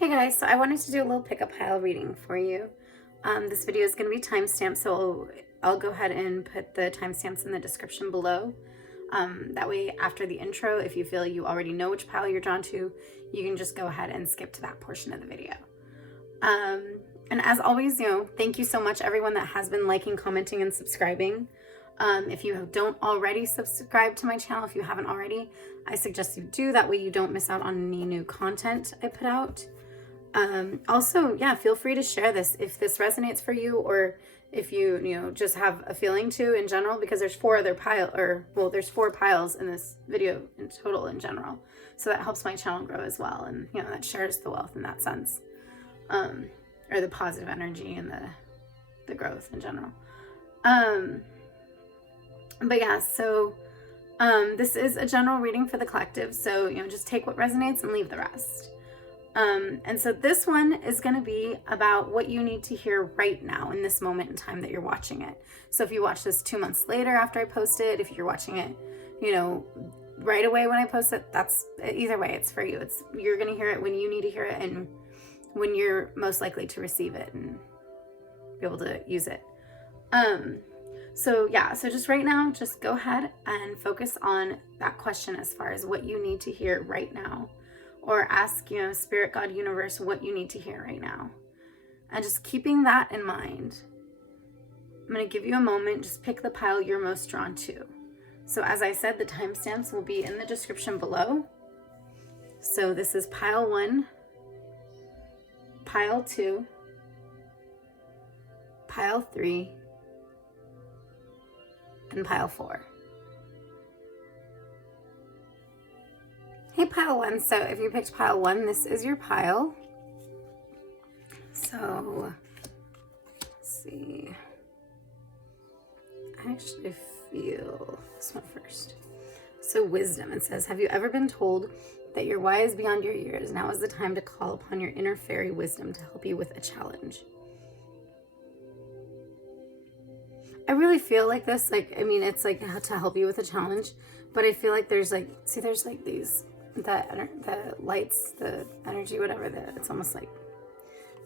Hey guys, so I wanted to do a little pick-up pile reading for you. This video is going to be timestamped, so I'll go ahead and put the timestamps in the description below. That way, after the intro, if you feel you already know which pile you're drawn to, you can just go ahead and skip to that portion of the video. And as always, thank you so much everyone that has been liking, commenting, and subscribing. If you don't already subscribe to my channel, if you haven't already, I suggest you do. That way you don't miss out on any new content I put out. Also, yeah, feel free to share this if this resonates for you, or if you just have a feeling to in general, because there's there's 4 piles in this video in total in general. So that helps my channel grow as well. And, that shares the wealth in that sense. Or the positive energy and the growth in general. But yeah, so, this is a general reading for the collective. So, just take what resonates and leave the rest. And so this one is going to be about what you need to hear right now in this moment in time that you're watching it. So if you watch this 2 months later after I post it, if you're watching it, right away when I post it, that's either way, it's for you. You're going to hear it when you need to hear it and when you're most likely to receive it and be able to use it. So just right now, just go ahead and focus on that question as far as what you need to hear right now. Or ask, Spirit, God, Universe, what you need to hear right now. And just keeping that in mind, I'm going to give you a moment. Just pick the pile you're most drawn to. So as I said, the timestamps will be in the description below. So this is pile 1, pile 2, pile 3, and pile 4. Hey, pile 1. So if you picked pile 1, this is your pile. So let's see. I actually feel this one first. So wisdom. It says, have you ever been told that you're wise beyond your years? Now is the time to call upon your inner fairy wisdom to help you with a challenge. I really feel like this, it's like to help you with a challenge, but I feel like there's these the lights, the energy, whatever, it's almost like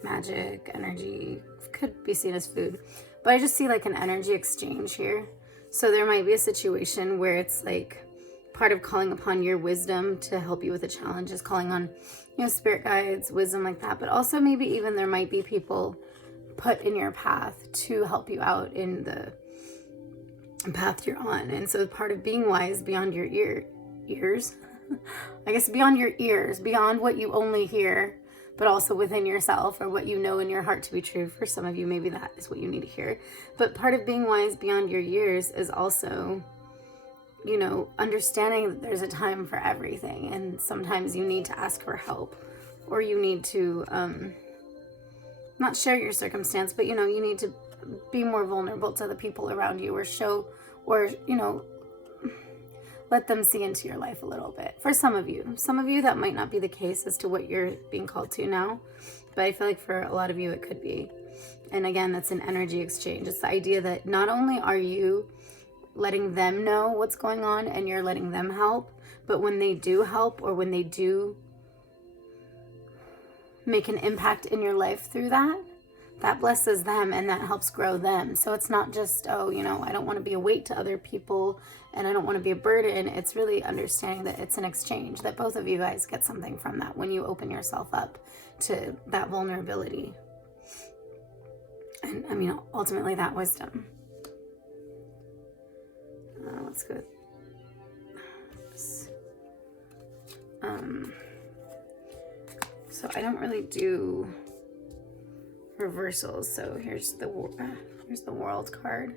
magic energy, could be seen as food, but I just see like an energy exchange here. So there might be a situation where it's like part of calling upon your wisdom to help you with a challenge is calling on spirit guides, wisdom, like that. But also maybe even there might be people put in your path to help you out in the path you're on. And so part of being wise beyond your ears, I guess beyond your ears, beyond what you only hear, but also within yourself, or what you know in your heart to be true. For some of you, maybe that is what you need to hear. But part of being wise beyond your years is also, understanding that there's a time for everything. And sometimes you need to ask for help, or you need to not share your circumstance, but, you need to be more vulnerable to the people around you, or show, or, let them see into your life a little bit. For some of you that might not be the case as to what you're being called to now, but I feel like for a lot of you it could be. And again, that's an energy exchange. It's the idea that not only are you letting them know what's going on and you're letting them help, but when they do help, or when they do make an impact in your life through that blesses them and that helps grow them. So it's not just, I don't want to be a weight to other people and I don't want to be a burden. It's really understanding that it's an exchange, that both of you guys get something from that when you open yourself up to that vulnerability. And ultimately that wisdom. Let's go with this. So I don't really do reversals, so here's the world card.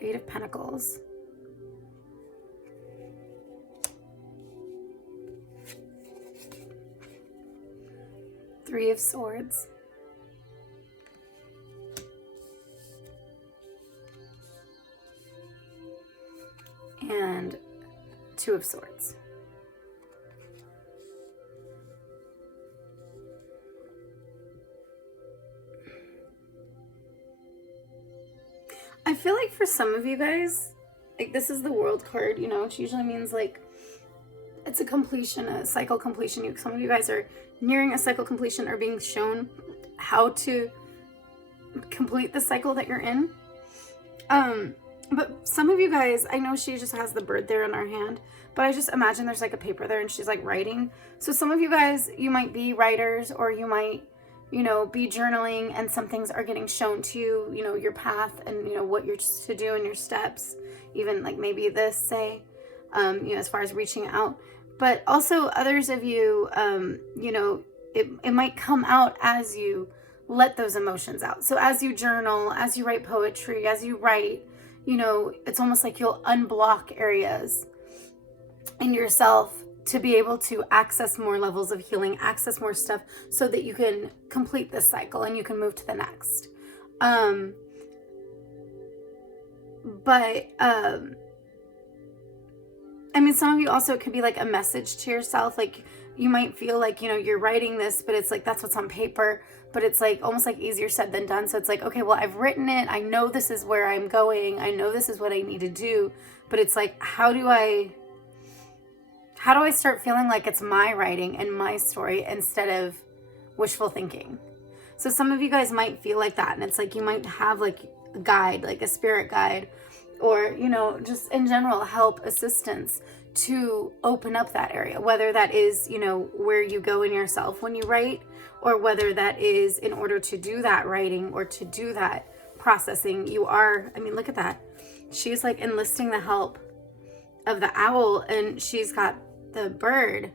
Eight of Pentacles. Three of Swords. And Two of Swords. I feel like for some of you guys, like this is the World card, which usually means like it's a completion, a cycle completion. Some of you guys are nearing a cycle completion or being shown how to complete the cycle that you're in. But some of you guys, I know she just has the bird there in her hand, but I just imagine there's like a paper there and she's like writing. So some of you guys, you might be writers, or you might, you know, be journaling, and some things are getting shown to you, you know, your path and, you know, what you're to do and your steps, even like maybe this, say, you know, as far as reaching out. But also others of you, you know, it might come out as you let those emotions out. So as you journal, as you write poetry, as you write, you know, it's almost like you'll unblock areas in yourself to be able to access more levels of healing, access more stuff, so that you can complete this cycle and you can move to the next. I mean, some of you also, it could be like a message to yourself. Like you might feel like, you know, you're writing this, but it's like, that's what's on paper, but it's like almost like easier said than done. So it's like, okay, well, I've written it. I know this is where I'm going. I know this is what I need to do, but it's like, how do I start feeling like it's my writing and my story instead of wishful thinking? So some of you guys might feel like that. And it's like, you might have like a guide, like a spirit guide, or, you know, just in general, help, assistance to open up that area, whether that is, you know, where you go in yourself when you write, or whether that is in order to do that writing or to do that processing. You are, I mean, look at that. She's like enlisting the help of the owl, and she's got the bird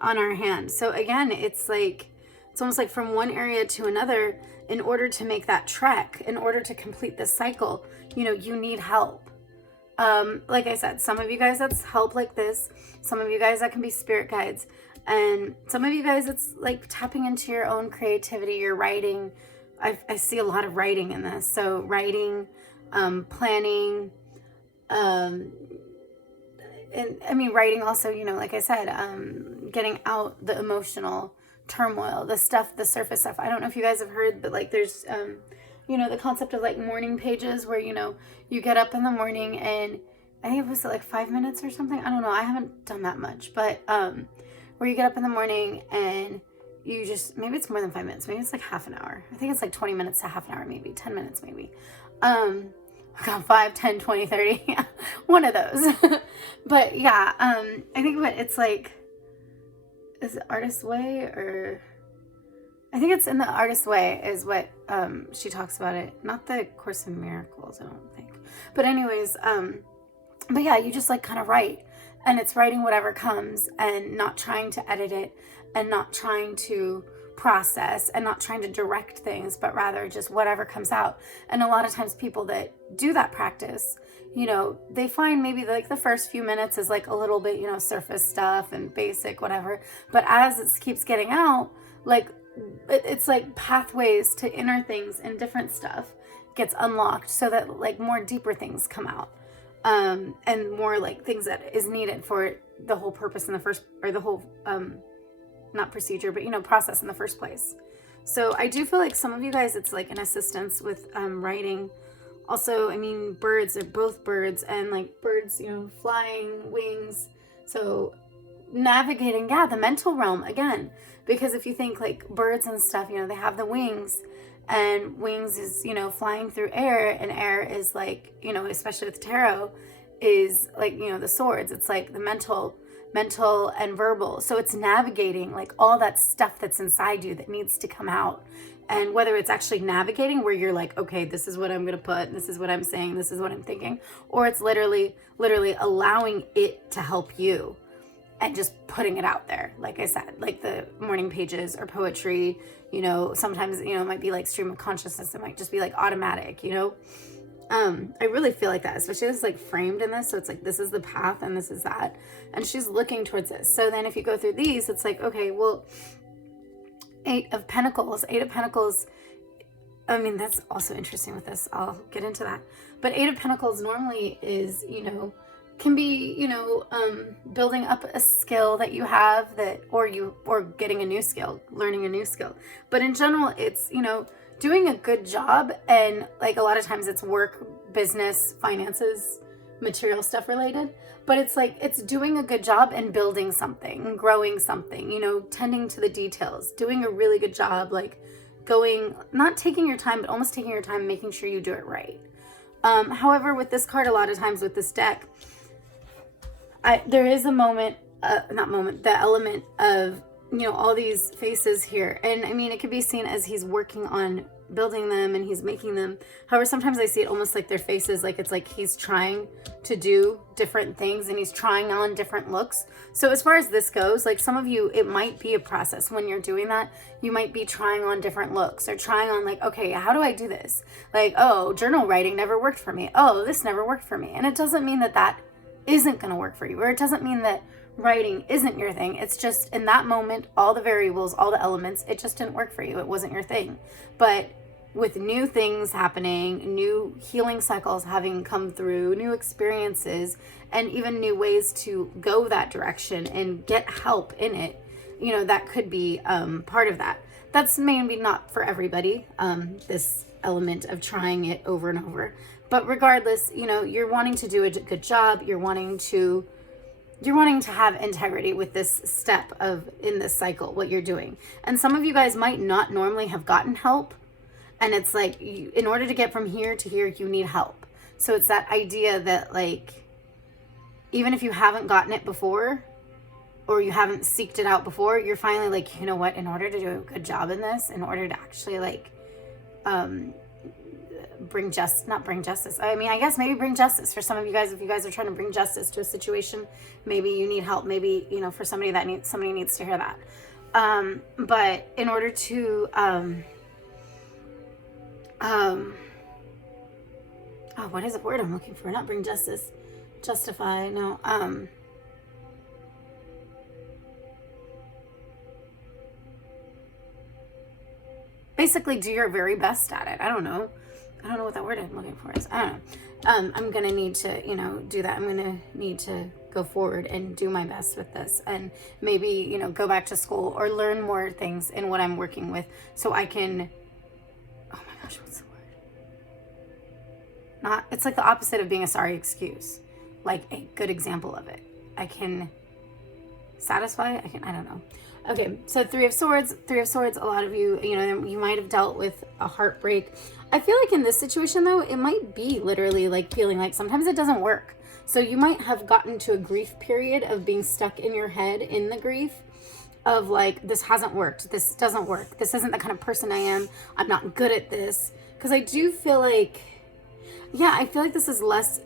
on her hand. So again, it's like, it's almost like from one area to another. In order to make that trek, in order to complete this cycle, you know, you need help. Like I said, some of you guys, that's help like this. Some of you guys, that can be spirit guides. And some of you guys, it's like tapping into your own creativity, your writing. I see a lot of writing in this. So writing, planning, and I mean, writing also, you know, like I said, getting out the emotional turmoil, the stuff, the surface stuff. I don't know if you guys have heard, but like there's, you know, the concept of like morning pages, where, you know, you get up in the morning and I think it was like 5 minutes or something. I don't know. I haven't done that much, but, where you get up in the morning and you just, maybe it's more than 5 minutes. Maybe it's like half an hour. I think it's like 20 minutes to half an hour, maybe 10 minutes, maybe. I got 5, 10, 20, 30. Yeah, one of those. But yeah, I think what it's like, is it Artist's Way, or I think it's in the Artist's Way is what she talks about it. Not the Course in Miracles, I don't think. But anyways, but yeah, you just like kind of write, and it's writing whatever comes, and not trying to edit it, and not trying to process, and not trying to direct things, but rather just whatever comes out. And a lot of times people that do that practice, you know, they find maybe like the first few minutes is like a little bit, you know, surface stuff and basic, whatever. But as it keeps getting out, like it's like pathways to inner things and different stuff gets unlocked, so that like more deeper things come out. And more like things that is needed for the whole purpose in the first, or the whole, not procedure, but, you know, process in the first place. So I do feel like some of you guys, it's like an assistance with writing. Also, I mean, birds are both birds, and like birds, you know, flying, wings. So navigating, yeah, the mental realm again, because if you think like birds and stuff, you know, they have the wings, and wings is, you know, flying through air, and air is like, you know, especially with tarot, is like, you know, the swords. It's like the mental and verbal. So it's navigating like all that stuff that's inside you that needs to come out. And whether it's actually navigating where you're like, okay, this is what I'm going to put, this is what I'm saying, this is what I'm thinking, or it's literally allowing it to help you and just putting it out there. Like I said, like the morning pages or poetry, you know, sometimes, you know, it might be like stream of consciousness. It might just be like automatic, you know. I really feel like that, especially as like framed in this. So it's like, this is the path and this is that. And she's looking towards this. So then if you go through these, it's like, okay, well, 8 of Pentacles, I mean, that's also interesting with this. I'll get into that. But 8 of Pentacles normally is, you know, can be, you know, building up a skill that you have that, or getting a new skill, learning a new skill. But in general, it's, you know, doing a good job. And like a lot of times it's work, business, finances, material stuff related, but it's like, it's doing a good job and building something, growing something, you know, tending to the details, doing a really good job, like going, not taking your time, but almost taking your time, making sure you do it right. However, with this card, a lot of times with this deck, there is a moment, the element of, you know, all these faces here. And I mean, it could be seen as he's working on building them and he's making them. However, sometimes I see it almost like their faces, like it's like he's trying to do different things and he's trying on different looks. So as far as this goes, like some of you, it might be a process when you're doing that. You might be trying on different looks or trying on like, okay, how do I do this? Like, oh, journal writing never worked for me. Oh, this never worked for me. And it doesn't mean that that isn't going to work for you, or it doesn't mean that writing isn't your thing. It's just in that moment, all the variables, all the elements, it just didn't work for you. It wasn't your thing. But with new things happening, new healing cycles having come through, new experiences, and even new ways to go that direction and get help in it, you know, that could be part of that. That's maybe not for everybody, this element of trying it over and over. But regardless, you know, you're wanting to do a good job. You're wanting to have integrity with this step of in this cycle, what you're doing. And some of you guys might not normally have gotten help. And it's like, in order to get from here to here, you need help. So it's that idea that like, even if you haven't gotten it before, or you haven't seeked it out before, you're finally like, you know what, in order to do a good job in this, in order to actually like, bring justice. I mean, I guess maybe bring justice for some of you guys. If you guys are trying to bring justice to a situation, maybe you need help. Maybe, you know, for somebody needs to hear that. But in order to, what is the word I'm looking for? Not bring justice, justify. No. Basically do your very best at it. I don't know what that word I'm looking for is. I don't know. I'm going to need to, you know, do that. I'm going to need to go forward and do my best with this, and maybe, you know, go back to school or learn more things in what I'm working with so I can, oh my gosh, what's the word? It's like the opposite of being a sorry excuse. Like a good example of it. I can satisfy, I don't know. Okay, so Three of Swords, a lot of you, you know, you might have dealt with a heartbreak. I feel like in this situation though, it might be literally like feeling like sometimes it doesn't work. So you might have gotten to a grief period of being stuck in your head in the grief of like, this hasn't worked, this doesn't work, this isn't the kind of person I am, I'm not good at this. Because I do feel like, yeah, I feel like this is less,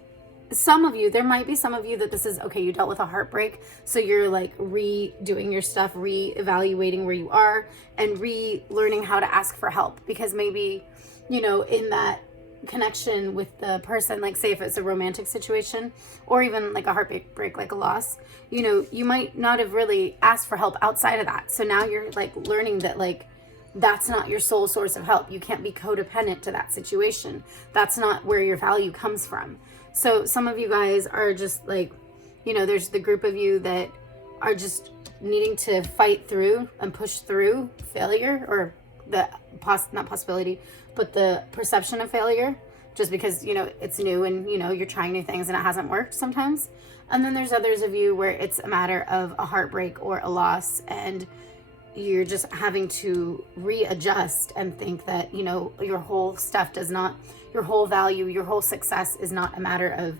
some of you, there might be some of you that this is, okay, you dealt with a heartbreak, so you're like redoing your stuff, re-evaluating where you are, and relearning how to ask for help. Because maybe, you know, in that connection with the person, like say if it's a romantic situation, or even like a heartbreak, like a loss, you know, you might not have really asked for help outside of that. So now you're like learning that like, that's not your sole source of help. You can't be codependent to that situation. That's not where your value comes from. So some of you guys are just like, you know, there's the group of you that are just needing to fight through and push through failure, or the not possibility, but the perception of failure, just because, you know, it's new and, you know, you're trying new things and it hasn't worked sometimes. And then there's others of you where it's a matter of a heartbreak or a loss, and you're just having to readjust and think that, you know, your whole stuff does not, your whole value, your whole success is not a matter of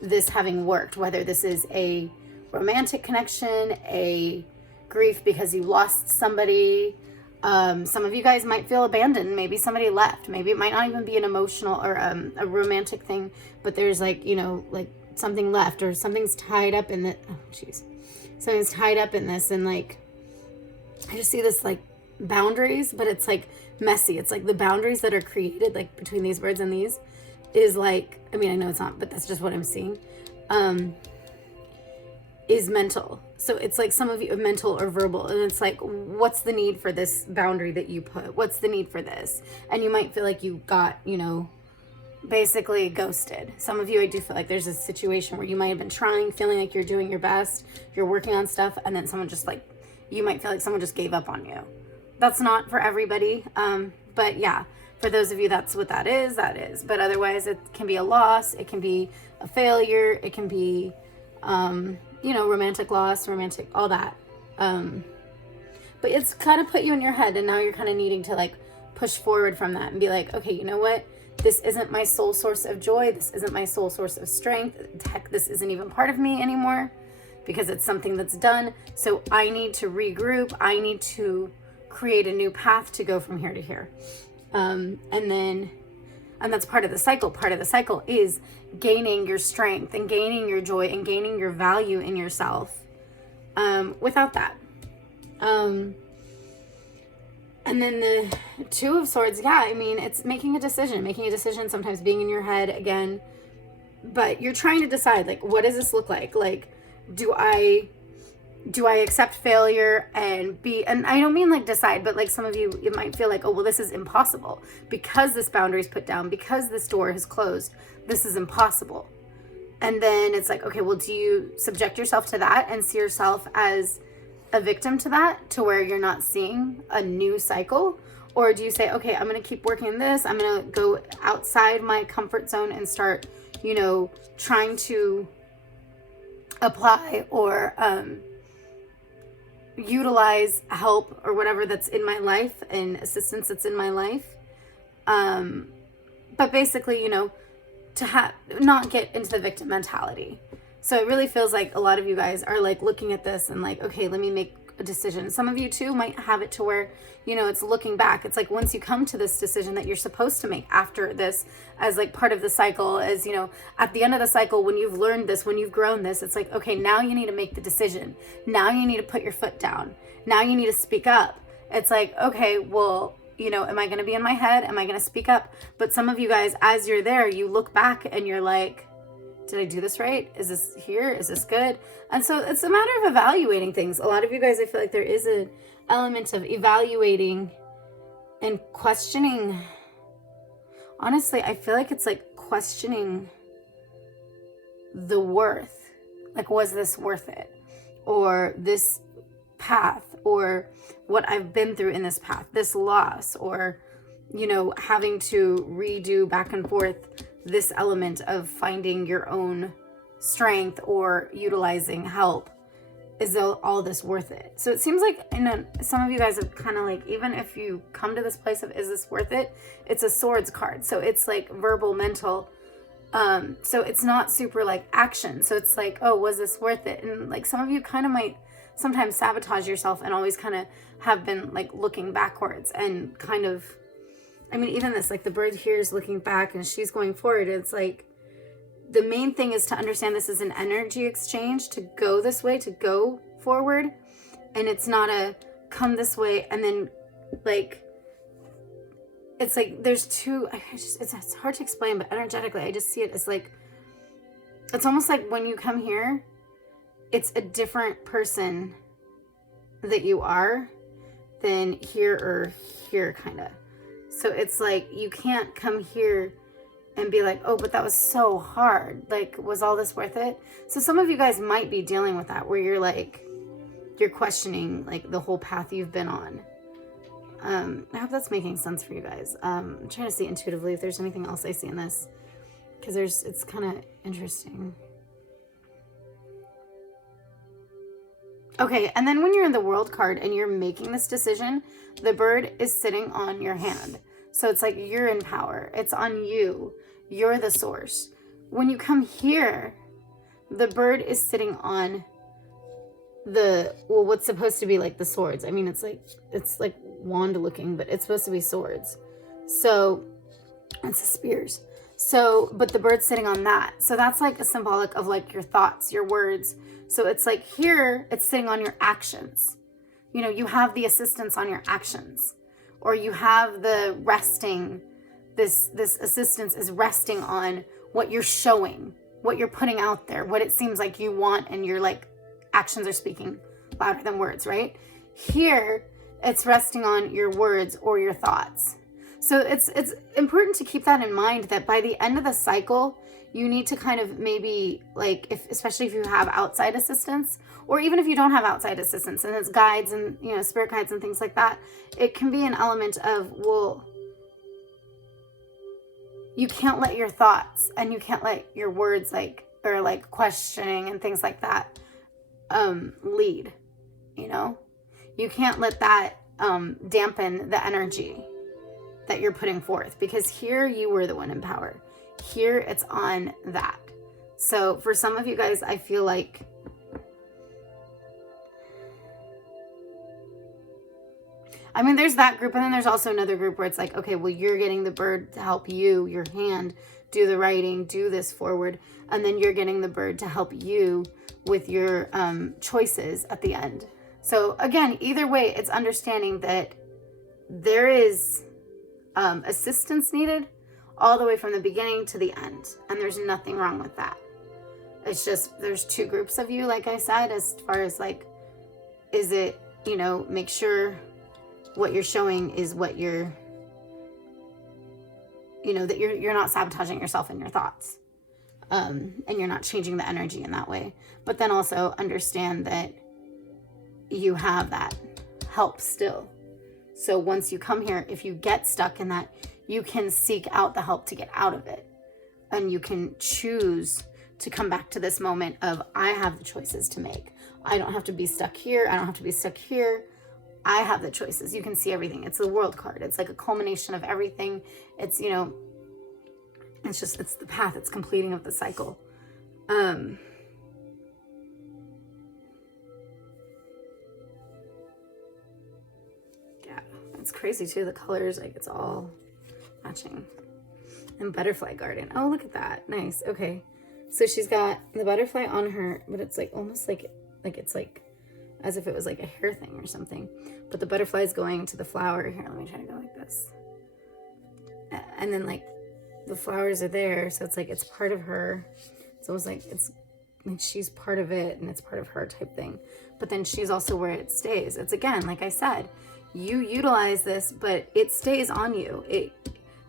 this having worked, whether this is a romantic connection, a grief because you lost somebody. Some of you guys might feel abandoned. Maybe somebody left. Maybe it might not even be an emotional or a romantic thing, but there's like, you know, like something left, or something's tied up in the, something's tied up in this. And like, I just see this like boundaries, but it's like messy. It's like the boundaries that are created like between these words and these is like, I mean, I know it's not, but that's just what I'm seeing, is mental. So it's like some of you mental or verbal, and it's like, what's the need for this boundary that you put? What's the need for this? And you might feel like you got, you know, basically ghosted. Some of you, I do feel like there's a situation where you might have been trying, feeling like you're doing your best, you're working on stuff, and then someone just like, you might feel like someone just gave up on you. That's not for everybody. But yeah, For those of you that's what that is, that is. But otherwise, it can be a loss, it can be a failure, it can be, you know, romantic loss, romantic, all that. But it's kind of put you in your head, and now you're kind of needing to like push forward from that and be like, okay, you know what? This isn't my sole source of joy. This isn't my sole source of strength. Heck, this isn't even part of me anymore because it's something that's done. So I need to regroup. I need to create a new path to go from here to here. And that's part of the cycle. Part of the cycle is gaining your strength and gaining your joy and gaining your value in yourself. Without that. And then the Two of Swords, yeah, I mean, it's making a decision, sometimes being in your head again, but you're trying to decide, like, what does this look like? Like, do I accept failure and I don't mean like decide, but like some of you, it might feel like, oh, well, this is impossible because this boundary is put down, because this door has closed, this is impossible. And then it's like, okay, well, do you subject yourself to that and see yourself as a victim to that, to where you're not seeing a new cycle? Or do you say, okay, I'm going to keep working this. I'm going to go outside my comfort zone and start, you know, trying to apply or utilize help or whatever that's in my life and assistance that's in my life. But basically, you know, to not get into the victim mentality. So it really feels like a lot of you guys are like looking at this and like, okay, let me make a decision. Some of you too might have it to where, you know, it's looking back. It's like once you come to this decision that you're supposed to make after this as like part of the cycle, as, you know, at the end of the cycle, when you've learned this, when you've grown this, it's like, okay, now you need to make the decision. Now you need to put your foot down. Now you need to speak up. It's like, okay, well, you know, am I going to be in my head? Am I going to speak up? But some of you guys, as you're there, you look back and you're like, did I do this right? Is this here? Is this good? And so it's a matter of evaluating things. A lot of you guys, I feel like there is an element of evaluating and questioning. Honestly, I feel like it's like questioning the worth. Like, was this worth it? Or this path, or what I've been through in this path, this loss, or, you know, having to redo back and forth this element of finding your own strength or utilizing help. Is all this worth it? So it seems like, some of you guys have kind of like, even if you come to this place of, is this worth it? It's a swords card. So it's like verbal, mental. So it's not super like action. So it's like, oh, was this worth it? And like some of you kind of might sometimes sabotage yourself and always kind of have been like looking backwards and kind of, I mean, even this, like the bird here is looking back and she's going forward. It's like, the main thing is to understand this is an energy exchange, to go this way, to go forward. And it's not a come this way and then like, it's like there's two, it's hard to explain, but energetically, I just see it as like, it's almost like when you come here, it's a different person that you are than here or here, kind of. So it's like, you can't come here and be like, oh, but that was so hard. Like, was all this worth it? So some of you guys might be dealing with that, where you're like, you're questioning like the whole path you've been on. I hope that's making sense for you guys. I'm trying to see intuitively if there's anything else I see in this, because it's kind of interesting. Okay, and then when you're in the World card and you're making this decision, the bird is sitting on your hand. So it's like you're in power. It's on you. You're the source. When you come here, the bird is sitting on what's supposed to be like the swords. I mean, it's like wand looking, but it's supposed to be swords. So it's spears. So, but the bird's sitting on that. So that's like a symbolic of like your thoughts, your words. So it's like here, it's sitting on your actions. You know, you have the assistance on your actions, or you have the resting. This assistance is resting on what you're showing, what you're putting out there, what it seems like you want, and your like actions are speaking louder than words, right? Here, it's resting on your words or your thoughts. So it's important to keep that in mind, that by the end of the cycle, you need to kind of maybe like, especially if you have outside assistance, or even if you don't have outside assistance and it's guides and, you know, spirit guides and things like that, it can be an element of, well, you can't let your thoughts and you can't let your words like, or like questioning and things like that, lead, you know? You can't let that dampen the energy that you're putting forth, because here you were the one in power. Here it's on that. So for some of you guys, I feel like there's that group, and then there's also another group where it's like, okay, well, you're getting the bird to help you, your hand, do the writing, do this forward, and then you're getting the bird to help you with your choices at the end. So again, either way, it's understanding that there is assistance needed all the way from the beginning to the end, and there's nothing wrong with that. It's just, there's two groups of you, like I said, as far as like, is it, you know, make sure what you're showing is what you're, you know, that you're not sabotaging yourself in your thoughts, and you're not changing the energy in that way. But then also understand that you have that help still. So once you come here, if you get stuck in that, you can seek out the help to get out of it, and you can choose to come back to this moment of, I have the choices to make. I don't have to be stuck here. I don't have to be stuck here. I have the choices. You can see everything. It's the World card. It's like a culmination of everything. It's, you know, it's just, it's the path. It's completing of the cycle. Yeah, it's crazy too. The colors, like it's all matching. And butterfly garden. Oh, look at that. Nice. Okay. So she's got the butterfly on her, but it's like almost like it's like as if it was like a hair thing or something. But the butterfly is going to the flower. Here, let me try to go like this. And then like the flowers are there. So it's like it's part of her. It's almost like it's like she's part of it and it's part of her type thing. But then she's also where it stays. It's again, like I said, you utilize this, but it stays on you.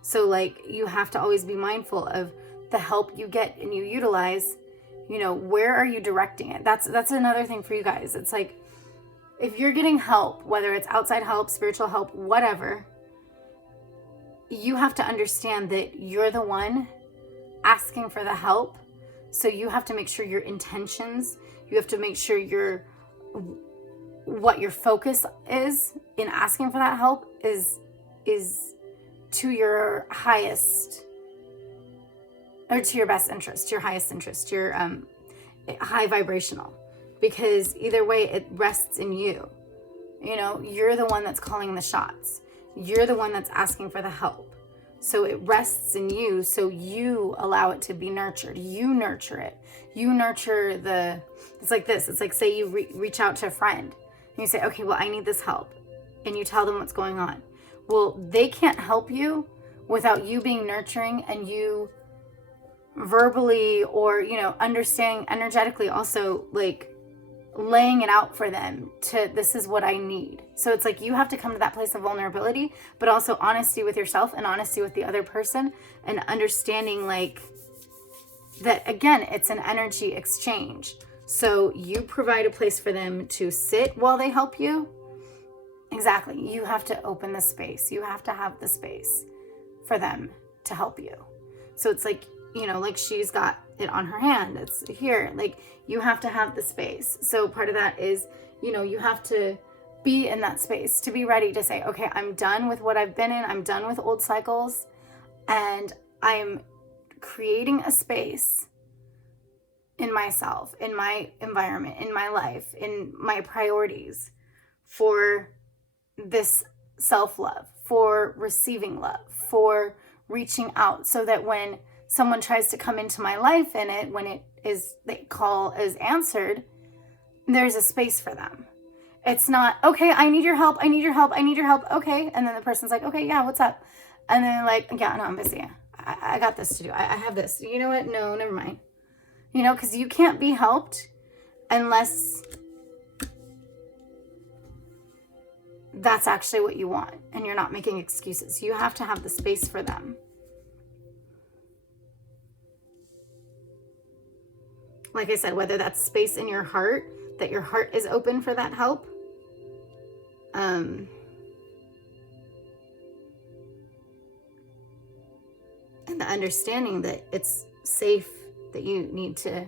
So like you have to always be mindful of the help you get and you utilize, you know, where are you directing it? That's another thing for you guys. It's like, if you're getting help, whether it's outside help, spiritual help, whatever, you have to understand that you're the one asking for the help. So you have to make sure your intentions, you have to make sure what your focus is in asking for that help is to your highest, or to your best interest, your highest interest, your high vibrational, because either way it rests in you. You know, you're the one that's calling the shots. You're the one that's asking for the help. So it rests in you. So you allow it to be nurtured. You nurture it. You nurture it's like this. It's like, say you reach out to a friend and you say, okay, well, I need this help. And you tell them what's going on. Well, they can't help you without you being nurturing and you verbally, or, you know, understanding energetically, also like laying it out for them to, this is what I need. So it's like you have to come to that place of vulnerability, but also honesty with yourself and honesty with the other person, and understanding like that, again, it's an energy exchange. So you provide a place for them to sit while they help you. Exactly. You have to open the space. You have to have the space for them to help you. So it's like, you know, like she's got it on her hand. It's here. Like you have to have the space. So part of that is, you know, you have to be in that space to be ready to say, okay, I'm done with what I've been in. I'm done with old cycles. And I'm creating a space in myself, in my environment, in my life, in my priorities for this self-love, for receiving love, for reaching out, so that when someone tries to come into my life in it, when it is, they call is answered, there's a space for them. It's not, okay, I need your help, I need your help, I need your help. Okay. And then the person's like, okay, yeah, what's up? And then they're like, yeah, no, I'm busy. I got this to do. I have this. You know what? No, never mind. You know, because you can't be helped unless that's actually what you want and you're not making excuses. You have to have the space for them. Like I said, whether that's space in your heart, that your heart is open for that help. and the understanding that it's safe, that you need to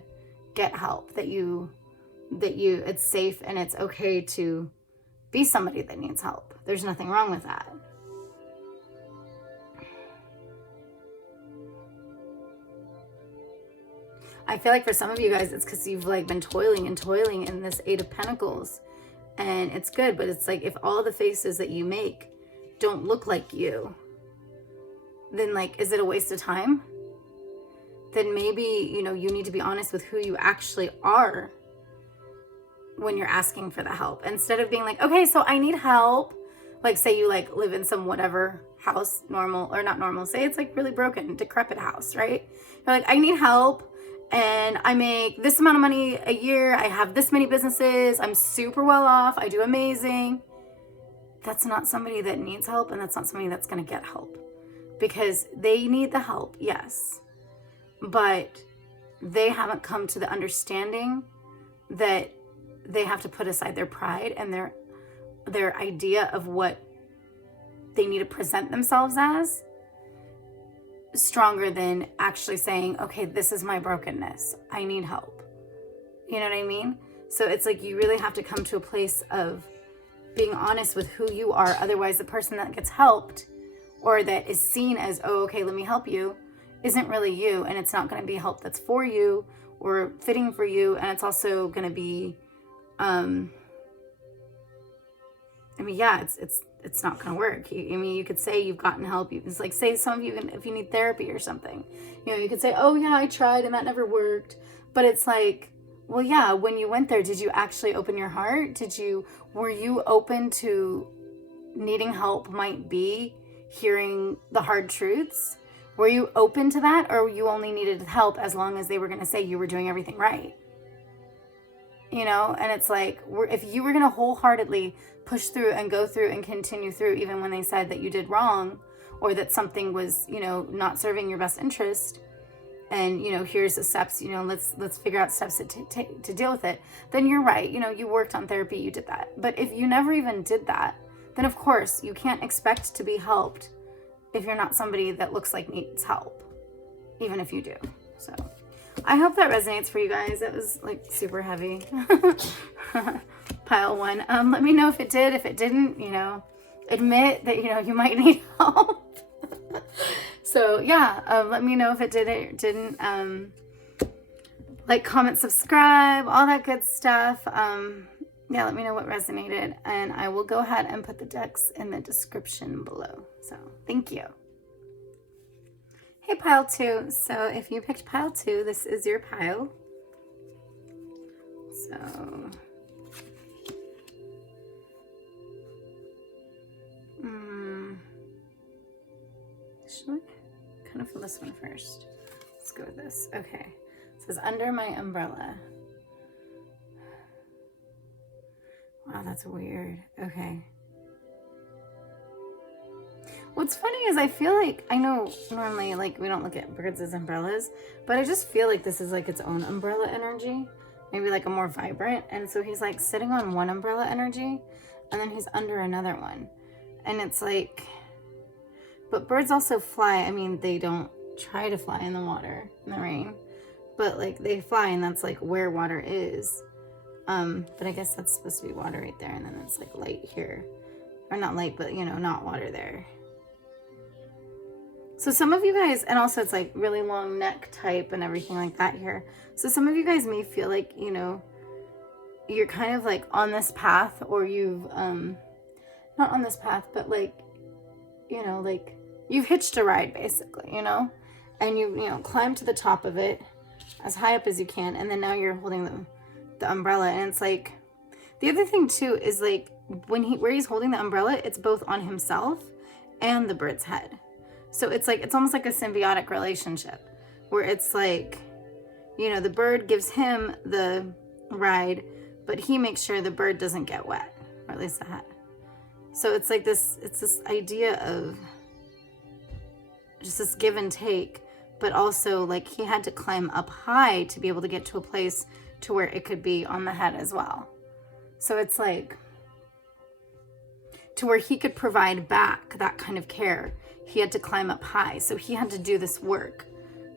get help, that it's safe and it's okay to be somebody that needs help. There's nothing wrong with that. I feel like for some of you guys, it's because you've like been toiling in this Eight of Pentacles, and it's good, but it's like if all the faces that you make don't look like you, then like, is it a waste of time? Then maybe, you know, you need to be honest with who you actually are when you're asking for the help. Instead of being like, okay, so I need help. Like say you like live in some whatever house, normal or not normal, say it's like really broken, decrepit house, right? You're like, I need help and I make this amount of money a year. I have this many businesses. I'm super well off. I do amazing. That's not somebody that needs help, and that's not somebody that's going to get help, because they need the help, yes, but they haven't come to the understanding that they have to put aside their pride and their idea of what they need to present themselves as stronger than actually saying, okay, this is my brokenness. I need help. You know what I mean? So it's like you really have to come to a place of being honest with who you are. Otherwise, the person that gets helped or that is seen as, oh, okay, let me help you, isn't really you. And it's not going to be help that's for you or fitting for you. And it's also going to be, I mean, yeah, it's not going to work. I mean, you could say you've gotten help. It's like, say some of you, if you need therapy or something, you know, you could say, oh yeah, I tried and that never worked. But it's like, well, yeah, when you went there, did you actually open your heart? Were you open to needing help might be hearing the hard truths? Were you open to that, or you only needed help as long as they were going to say you were doing everything right? You know, and it's like, if you were going to wholeheartedly push through and go through and continue through, even when they said that you did wrong or that something was, you know, not serving your best interest, and, you know, here's the steps, you know, let's figure out steps to deal with it, then you're right. You know, you worked on therapy, you did that. But if you never even did that, then of course you can't expect to be helped if you're not somebody that looks like needs help, even if you do. So I hope that resonates for you guys. It was like super heavy. Pile one. Let me know if it did. If it didn't, you know, admit that, you know, you might need help. So yeah, let me know if it did or didn't. Like, comment, subscribe, all that good stuff. Yeah, let me know what resonated, and I will go ahead and put the decks in the description below. So thank you. Hey, pile two. So if you picked pile two, this is your pile. So should I kind of feel this one first? Let's go with this. Okay. It says under my umbrella. Wow, that's weird. Okay. What's funny is I feel like, I know normally like we don't look at birds as umbrellas, but I just feel like this is like its own umbrella energy, maybe like a more vibrant. And so he's like sitting on one umbrella energy and then he's under another one. And it's like, but birds also fly. I mean, they don't try to fly in the water, in the rain, but like they fly, and that's like where water is. But I guess that's supposed to be water right there, and then it's like light here. Or not light, but, you know, not water there. So some of you guys, and also it's like really long neck type and everything like that here. So some of you guys may feel like, you know, you're kind of like on this path, or you've, not on this path, but like, you know, like you've hitched a ride basically, you know, and you know, climbed to the top of it as high up as you can. And then now you're holding the umbrella, and it's like, the other thing too is like where he's holding the umbrella, it's both on himself and the bird's head. So it's like, it's almost like a symbiotic relationship where it's like, you know, the bird gives him the ride, but he makes sure the bird doesn't get wet, or at least the head. So it's like this, it's this idea of just this give and take, but also like he had to climb up high to be able to get to a place to where it could be on the head as well. So it's like to where he could provide back that kind of care. he had to climb up high. So he had to do this work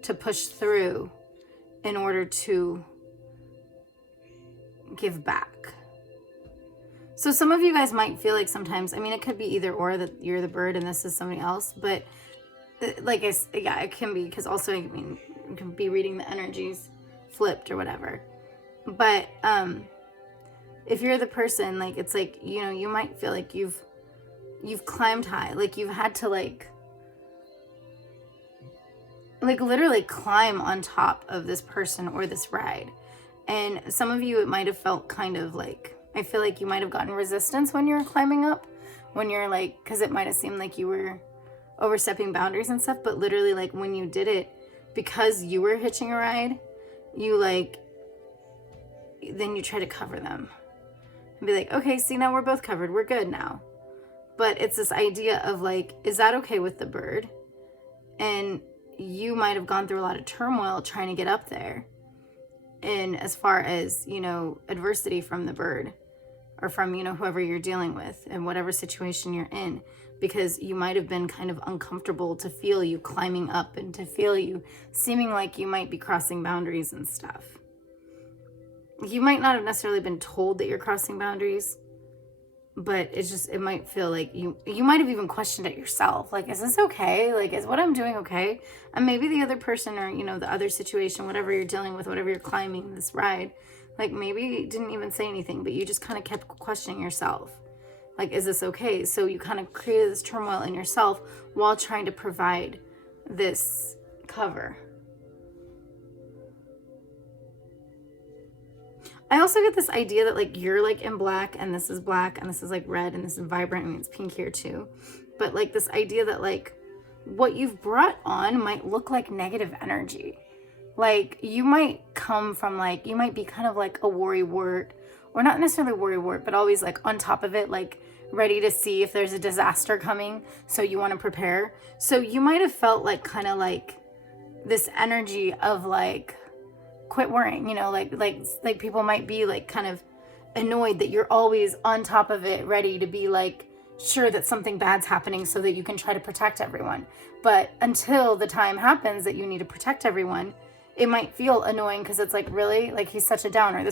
to push through in order to give back. So some of you guys might feel like sometimes, I mean, it could be either or, that you're the bird and this is somebody else, but like, yeah, it can be, because also, I mean, you can be reading the energies flipped or whatever. But if you're the person, like, it's like, you know, you might feel like you've climbed high, like you've had to like literally climb on top of this person or this ride. And some of you, it might have felt kind of like, I feel like you might have gotten resistance when you're climbing up, when you're like, because it might have seemed like you were overstepping boundaries and stuff, but literally, like, when you did it, because you were hitching a ride, you like, then you try to cover them and be like, okay, see, now we're both covered, we're good now. But it's this idea of like, is that okay with the bird? And you might have gone through a lot of turmoil trying to get up there. And as far as, you know, adversity from the bird, or from, you know, whoever you're dealing with and whatever situation you're in, because you might have been kind of uncomfortable to feel you climbing up and to feel you seeming like you might be crossing boundaries and stuff. You might not have necessarily been told that you're crossing boundaries, but it's just, it might feel like you might have even questioned it yourself. Like, is this okay? Like, is what I'm doing okay? And maybe the other person, or, you know, the other situation, whatever you're dealing with, whatever you're climbing this ride, like maybe you didn't even say anything, but you just kind of kept questioning yourself. Like, is this okay? So you kind of created this turmoil in yourself while trying to provide this cover. I also get this idea that like you're like in black and this is black and this is like red and this is vibrant. I mean, it's pink here too. But like this idea that like what you've brought on might look like negative energy. Like you might come from like, you might be kind of like a worrywart, or not necessarily worrywart, but always like on top of it, like ready to see if there's a disaster coming. So you want to prepare. So you might have felt like kind of like this energy of like, quit worrying, you know, like people might be like kind of annoyed that you're always on top of it, ready to be like sure that something bad's happening so that you can try to protect everyone. But until the time happens that you need to protect everyone, it might feel annoying because it's like, really, like he's such a downer,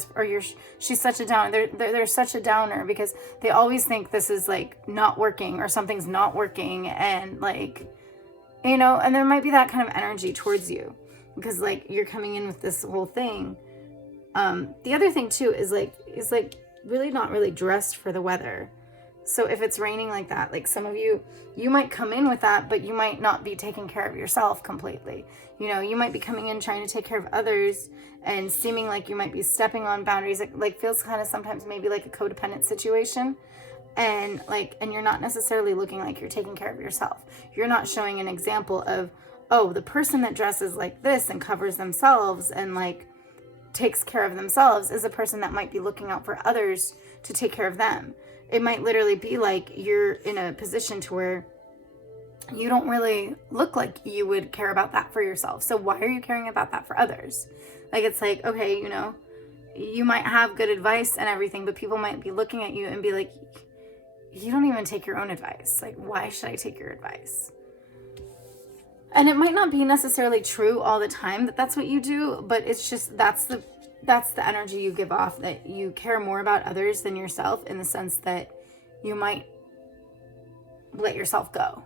she's such a downer, they're such a downer, because they always think this is like not working or something's not working, and like, you know, and there might be that kind of energy towards you. Because like you're coming in with this whole thing. The other thing too is like really not really dressed for the weather. So if it's raining like that, like some of you might come in with that, but you might not be taking care of yourself completely. You know, you might be coming in trying to take care of others and seeming like you might be stepping on boundaries. It like feels kind of sometimes maybe like a codependent situation. And you're not necessarily looking like you're taking care of yourself. You're not showing an example of, oh, the person that dresses like this and covers themselves and like takes care of themselves is a person that might be looking out for others to take care of them. It might literally be like you're in a position to where you don't really look like you would care about that for yourself. So why are you caring about that for others? Like, it's like, okay, you know, you might have good advice and everything, but people might be looking at you and be like, you don't even take your own advice. Like, why should I take your advice? And it might not be necessarily true all the time that that's what you do, but it's just, that's the energy you give off, that you care more about others than yourself, in the sense that you might let yourself go.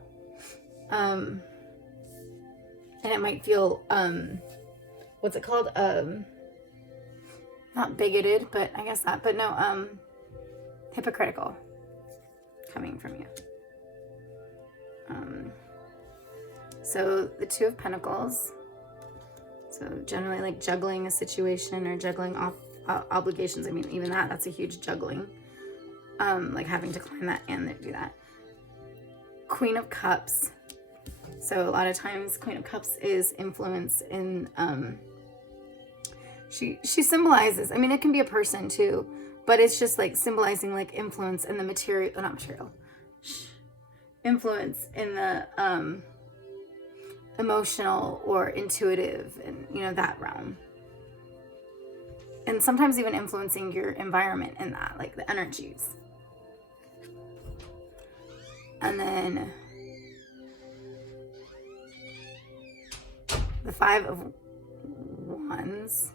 And it might feel, what's it called? Not bigoted, but I guess that, but no, hypocritical coming from you. So the Two of Pentacles, so generally like juggling a situation or juggling off obligations. I mean, even that's a huge juggling, like having to climb that and do that. Queen of Cups. So a lot of times Queen of Cups is influence in, she symbolizes, I mean, it can be a person too, but it's just like symbolizing like influence in the material, not material, influence in the, emotional or intuitive, and you know, that realm. And sometimes even influencing your environment in that, like the energies. And then the Five of Wands.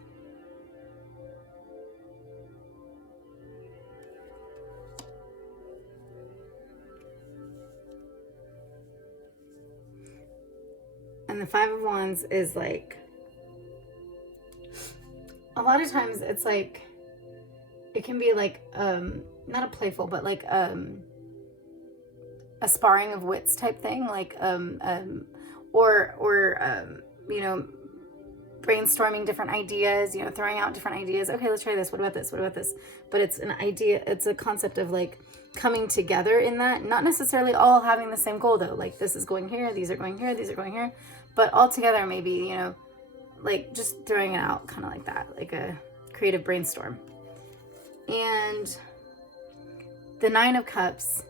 And the Five of Wands is like, a lot of times it's like, it can be like, not a playful, but like a sparring of wits type thing, like, or you know, brainstorming different ideas, you know, throwing out different ideas. Okay, let's try this. What about this? What about this? But it's an idea. It's a concept of like coming together in that, not necessarily all having the same goal though. Like this is going here, these are going here, these are going here, but all together maybe, you know, like just throwing it out kind of like that, like a creative brainstorm. And the Nine of Cups,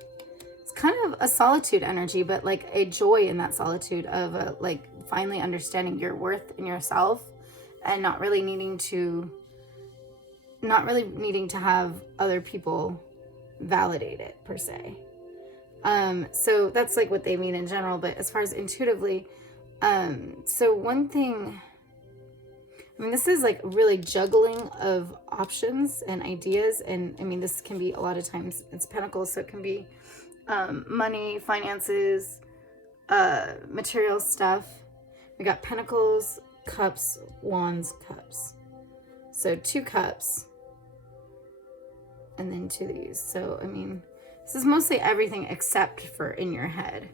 it's kind of a solitude energy, but like a joy in that solitude of like finally understanding your worth in yourself and not really needing to have other people validate it per se. So that's like what they mean in general, but as far as intuitively, so one thing, I mean, this is like really juggling of options and ideas. And I mean, this can be a lot of times it's pentacles. So it can be money, finances, material stuff. We got pentacles, cups, wands, cups. So 2 cups and then 2 of these. So, I mean, this is mostly everything except for in your head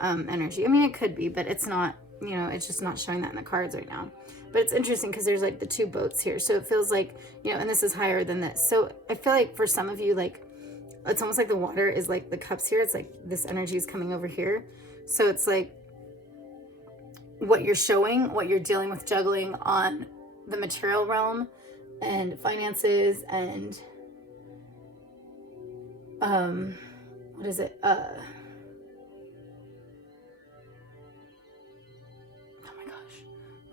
energy. I mean, it could be, but it's not, you know, it's just not showing that in the cards right now. But it's interesting because there's like the 2 boats here. So it feels like, you know, and this is higher than this. So I feel like for some of you, like, it's almost like the water is like the cups here. It's like this energy is coming over here. So it's like what you're showing, what you're dealing with, juggling on the material realm and finances and, what is it?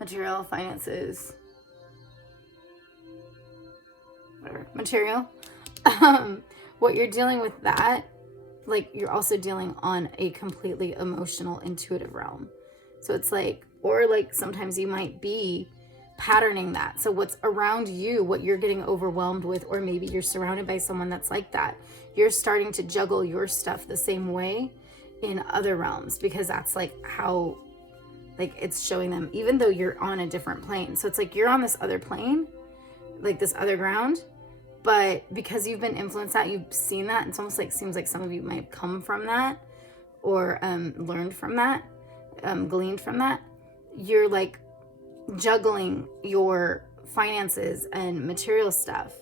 Material, finances, whatever, material. What you're dealing with that, like you're also dealing on a completely emotional, intuitive realm. So it's like, or like sometimes you might be patterning that. So what's around you, what you're getting overwhelmed with, or maybe you're surrounded by someone that's like that. You're starting to juggle your stuff the same way in other realms because that's like how, like it's showing them, even though you're on a different plane. So it's like you're on this other plane, like this other ground, but because you've been influenced that, you've seen that, it's almost like, seems like some of you might have come from that or learned from that, gleaned from that. You're like juggling your finances and material stuff.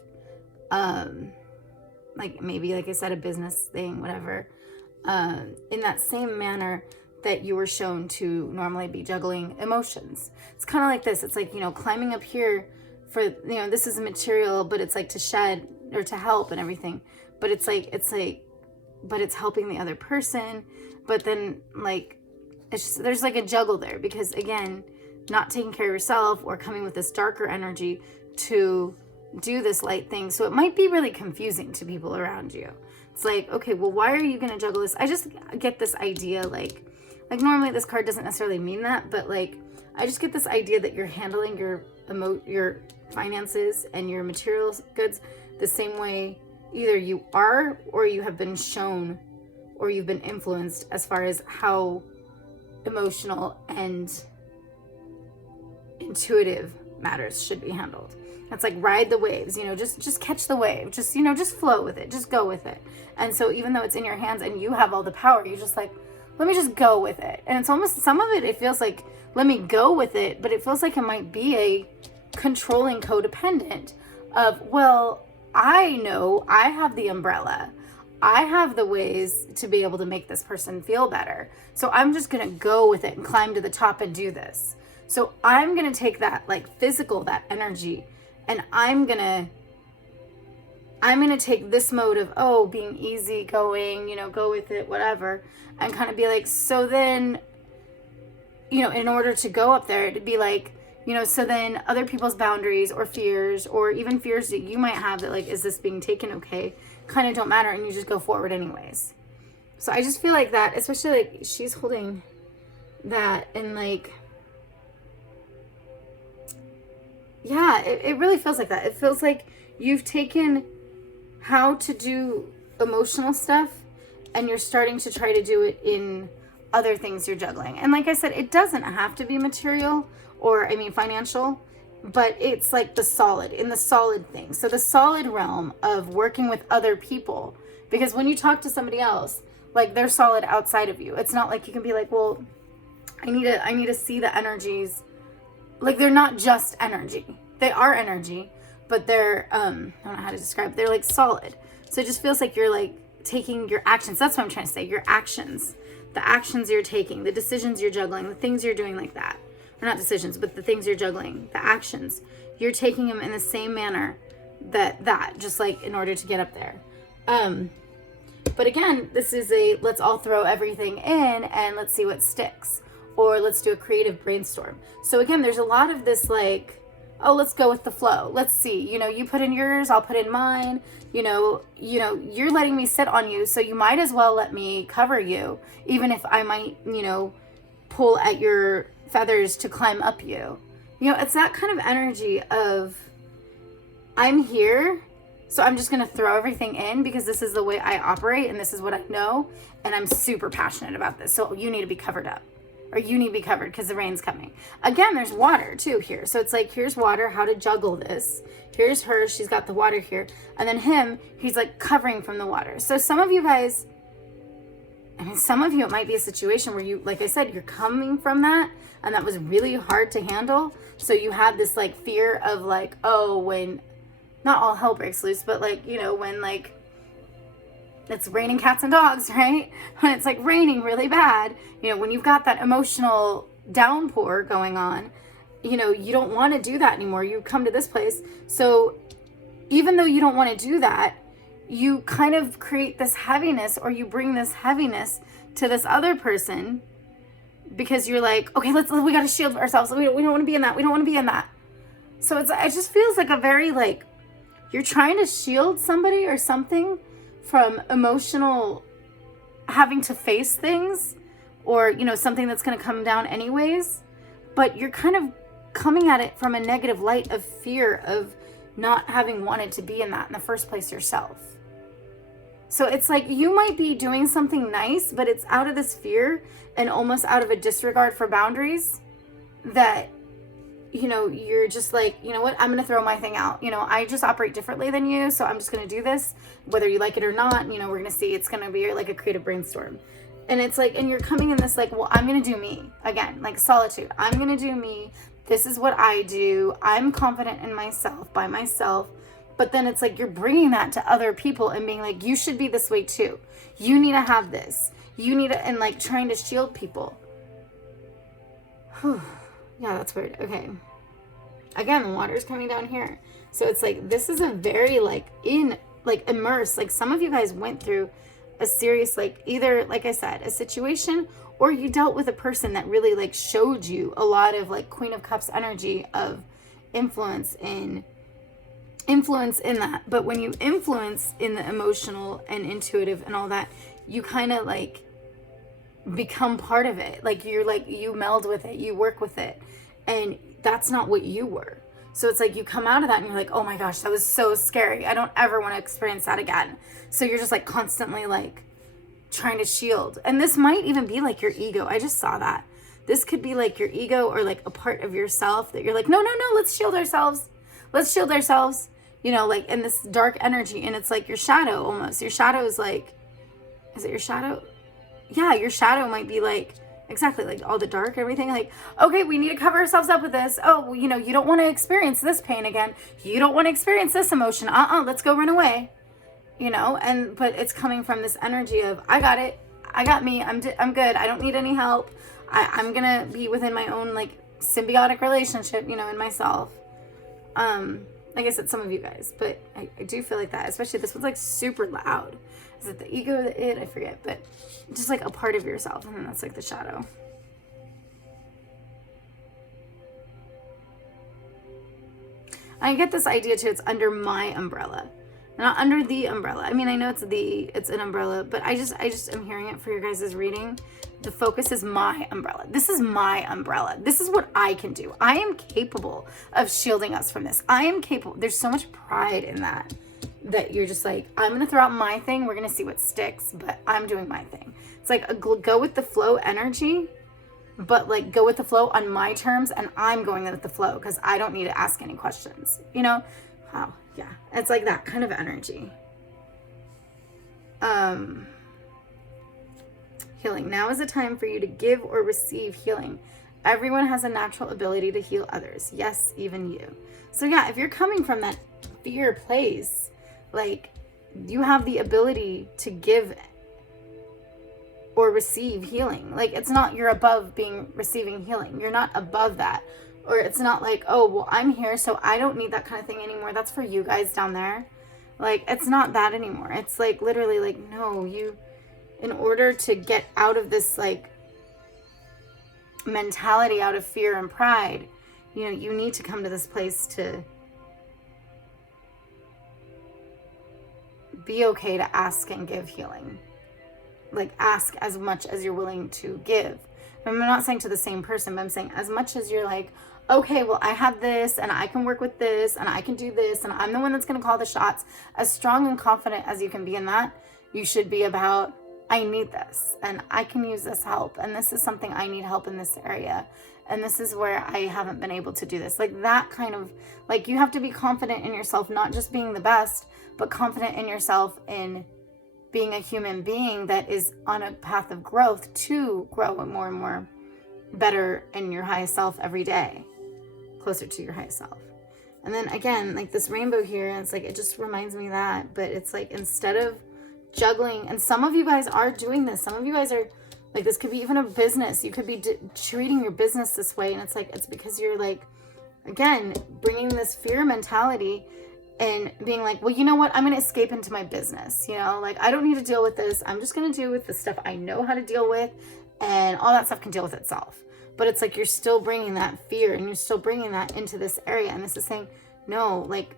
Like maybe, like I said, a business thing, whatever, in that same manner that you were shown to normally be juggling emotions. It's kind of like this. It's like, you know, climbing up here for, you know, this is a material, but it's like to shed or to help and everything. But it's like, but it's helping the other person. But then like, it's just, there's like a juggle there because again, not taking care of yourself or coming with this darker energy to do this light thing. So it might be really confusing to people around you. It's like, okay, well, why are you going to juggle this? I just get this idea, like normally this card doesn't necessarily mean that, but like, I just get this idea that you're handling your finances and your materials goods the same way either you are, or you have been shown, or you've been influenced as far as how emotional and intuitive matters should be handled. It's like ride the waves, you know, just catch the wave, just, you know, just flow with it, just go with it. And so even though it's in your hands and you have all the power, you're just like, let me just go with it. And it's almost, some of it, it feels like, let me go with it, but it feels like it might be a controlling codependent of, well, I know I have the umbrella. I have the ways to be able to make this person feel better. So I'm just going to go with it and climb to the top and do this. So I'm going to take that like physical, that energy, and I'm going to take this mode of, oh, being easy going, you know, go with it, whatever, and kind of be like, so then, you know, in order to go up there, to be like, you know, so then other people's boundaries or fears, or even fears that you might have that like, is this being taken okay, kind of don't matter, and you just go forward anyways. So I just feel like that, especially like she's holding that, and like, Yeah, it really feels like that. It feels like you've taken how to do emotional stuff and you're starting to try to do it in other things you're juggling. And like I said, it doesn't have to be material or, I mean, financial, but it's like the solid, in the solid thing. So the solid realm of working with other people, because when you talk to somebody else, like they're solid outside of you. It's not like you can be like, well, I need to see the energies. Like they're not just energy. They are energy, but they're, I don't know how to describe it. They're like solid. So it just feels like you're like taking your actions. That's what I'm trying to say. Your actions, the actions you're taking, the decisions you're juggling, the things you're doing like that. Or not decisions, but the things you're juggling, the actions. You're taking them in the same manner that just like in order to get up there. But again, this is a, let's all throw everything in and let's see what sticks. Or let's do a creative brainstorm. So again, there's a lot of this like, oh, let's go with the flow. Let's see, you know, you put in yours, I'll put in mine. You know, you're letting me sit on you, so you might as well let me cover you, even if I might, you know, pull at your feathers to climb up you. You know, it's that kind of energy of, I'm here, so I'm just going to throw everything in because this is the way I operate and this is what I know, and I'm super passionate about this. So you need to be covered up. Or you need to be covered because the rain's coming. Again, there's water too here. So it's like, here's water, how to juggle this. Here's her, she's got the water here. And then him, he's like covering from the water. So some of you guys, I mean, some of you, it might be a situation where you, like I said, you're coming from that. And that was really hard to handle. So you had this like fear of like, oh, when, not all hell breaks loose, but like, you know, when like, it's raining cats and dogs, right? When it's like raining really bad, you know, when you've got that emotional downpour going on, you know, you don't want to do that anymore. You come to this place. So even though you don't want to do that, you kind of create this heaviness, or you bring this heaviness to this other person because you're like, okay, we got to shield ourselves. We don't want to be in that. We don't want to be in that. So it just feels like a very like, you're trying to shield somebody or something from emotional having to face things, or, you know, something that's going to come down anyways, but you're kind of coming at it from a negative light of fear of not having wanted to be in that in the first place yourself. So it's like you might be doing something nice, but it's out of this fear and almost out of a disregard for boundaries that, you know, you're just like, you know what, I'm going to throw my thing out. You know, I just operate differently than you, so I'm just going to do this, whether you like it or not. You know, we're going to see. It's going to be like a creative brainstorm. And it's like, and you're coming in this like, well, I'm going to do me. Again, like solitude. I'm going to do me. This is what I do. I'm confident in myself, by myself. But then it's like you're bringing that to other people and being like, you should be this way too. You need to have this. You need to, and like trying to shield people. Whew. Yeah, that's weird. Okay. Again, the water's coming down here. So it's like, this is a very like immersed, like some of you guys went through a serious, like either, like I said, a situation, or you dealt with a person that really like showed you a lot of like Queen of Cups energy of influence in that. But when you influence in the emotional and intuitive and all that, you kind of like become part of it. Like you're like, you meld with it, you work with it, and that's not what you were. So it's like you come out of that and you're like, oh my gosh, that was so scary. I don't ever want to experience that again. So you're just like constantly like trying to shield. And this might even be like your ego. I just saw that. This could be like your ego, or like a part of yourself that you're like, no, let's shield ourselves. Let's shield ourselves. You know, like in this dark energy. And it's like your shadow almost. Your shadow is like, is it your shadow? Yeah, your shadow might be like, exactly, like all the dark, everything, like, okay, we need to cover ourselves up with this. Oh, you know, you don't want to experience this pain again. You don't want to experience this emotion. Let's go run away. You know, but it's coming from this energy of, I got it. I got me. I'm good. I don't need any help. I'm going to be within my own like symbiotic relationship, you know, in myself. Like I said, some of you guys, but I do feel like that, especially this one's like super loud. Is it the ego, the id? I forget, but just like a part of yourself. And then that's like the shadow. I get this idea too. It's under my umbrella, not under the umbrella. I mean, I know it's an umbrella, but I just am hearing it for your guys' reading The focus is my umbrella. This is my umbrella. This is what I can do. I am capable of shielding us from this. I am capable. There's so much pride in that you're just like, I'm going to throw out my thing. We're going to see what sticks, but I'm doing my thing. It's like a go with the flow energy, but like go with the flow on my terms, and I'm going with the flow because I don't need to ask any questions, you know? Wow. Yeah. It's like that kind of energy. Healing. Now is the time for you to give or receive healing. Everyone has a natural ability to heal others. Yes, even you. So yeah, if you're coming from that fear place, like you have the ability to give or receive healing. Like it's not you're above receiving healing. You're not above that. Or it's not like, oh, well, I'm here, so I don't need that kind of thing anymore. That's for you guys down there. Like, it's not that anymore. It's like literally like, no, you, in order to get out of this like mentality, out of fear and pride, you know, you need to come to this place to be okay to ask and give healing. Like ask as much as you're willing to give. I'm not saying to the same person, but I'm saying as much as you're like, okay, well, I have this and I can work with this and I can do this and I'm the one that's going to call the shots. As strong and confident as you can be in that, you should be about, I need this and I can use this help. And this is something I need help in this area. And this is where I haven't been able to do this. Like that kind of, like you have to be confident in yourself, not just being the best, but confident in yourself in being a human being that is on a path of growth to grow more and more better in your highest self every day, closer to your highest self. And then again, like this rainbow here, and it's like, it just reminds me of that, but it's like, instead of juggling, and some of you guys are doing this, some of you guys are like, this could be even a business. You could be treating your business this way. And it's like, it's because you're like, again, bringing this fear mentality and being like, well, you know what? I'm going to escape into my business. You know, like I don't need to deal with this. I'm just going to deal with the stuff I know how to deal with, and all that stuff can deal with itself. But it's like, you're still bringing that fear and you're still bringing that into this area. And this is saying, no, like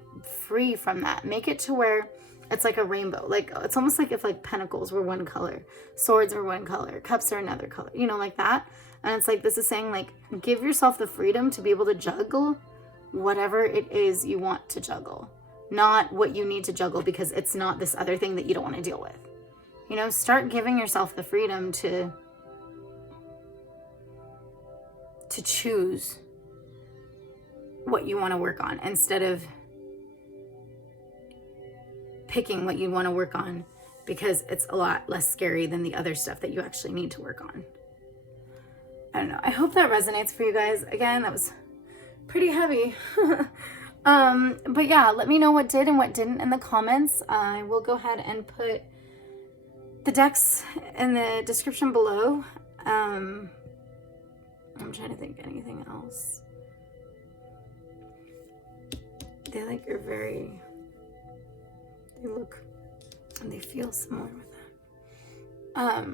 free from that. Make it to where it's like a rainbow. Like it's almost like if like pentacles were one color, swords were one color, cups are another color, you know, like that. And it's like, this is saying like, give yourself the freedom to be able to juggle whatever it is you want to juggle. Not what you need to juggle because it's not this other thing that you don't want to deal with. You know, start giving yourself the freedom to choose what you want to work on instead of picking what you want to work on because it's a lot less scary than the other stuff that you actually need to work on. I don't know. I hope that resonates for you guys. Again, that was pretty heavy. But yeah, let me know what did and what didn't in the comments. I will go ahead and put the decks in the description below. I'm trying to think anything else. They like are very, they look and they feel similar with that.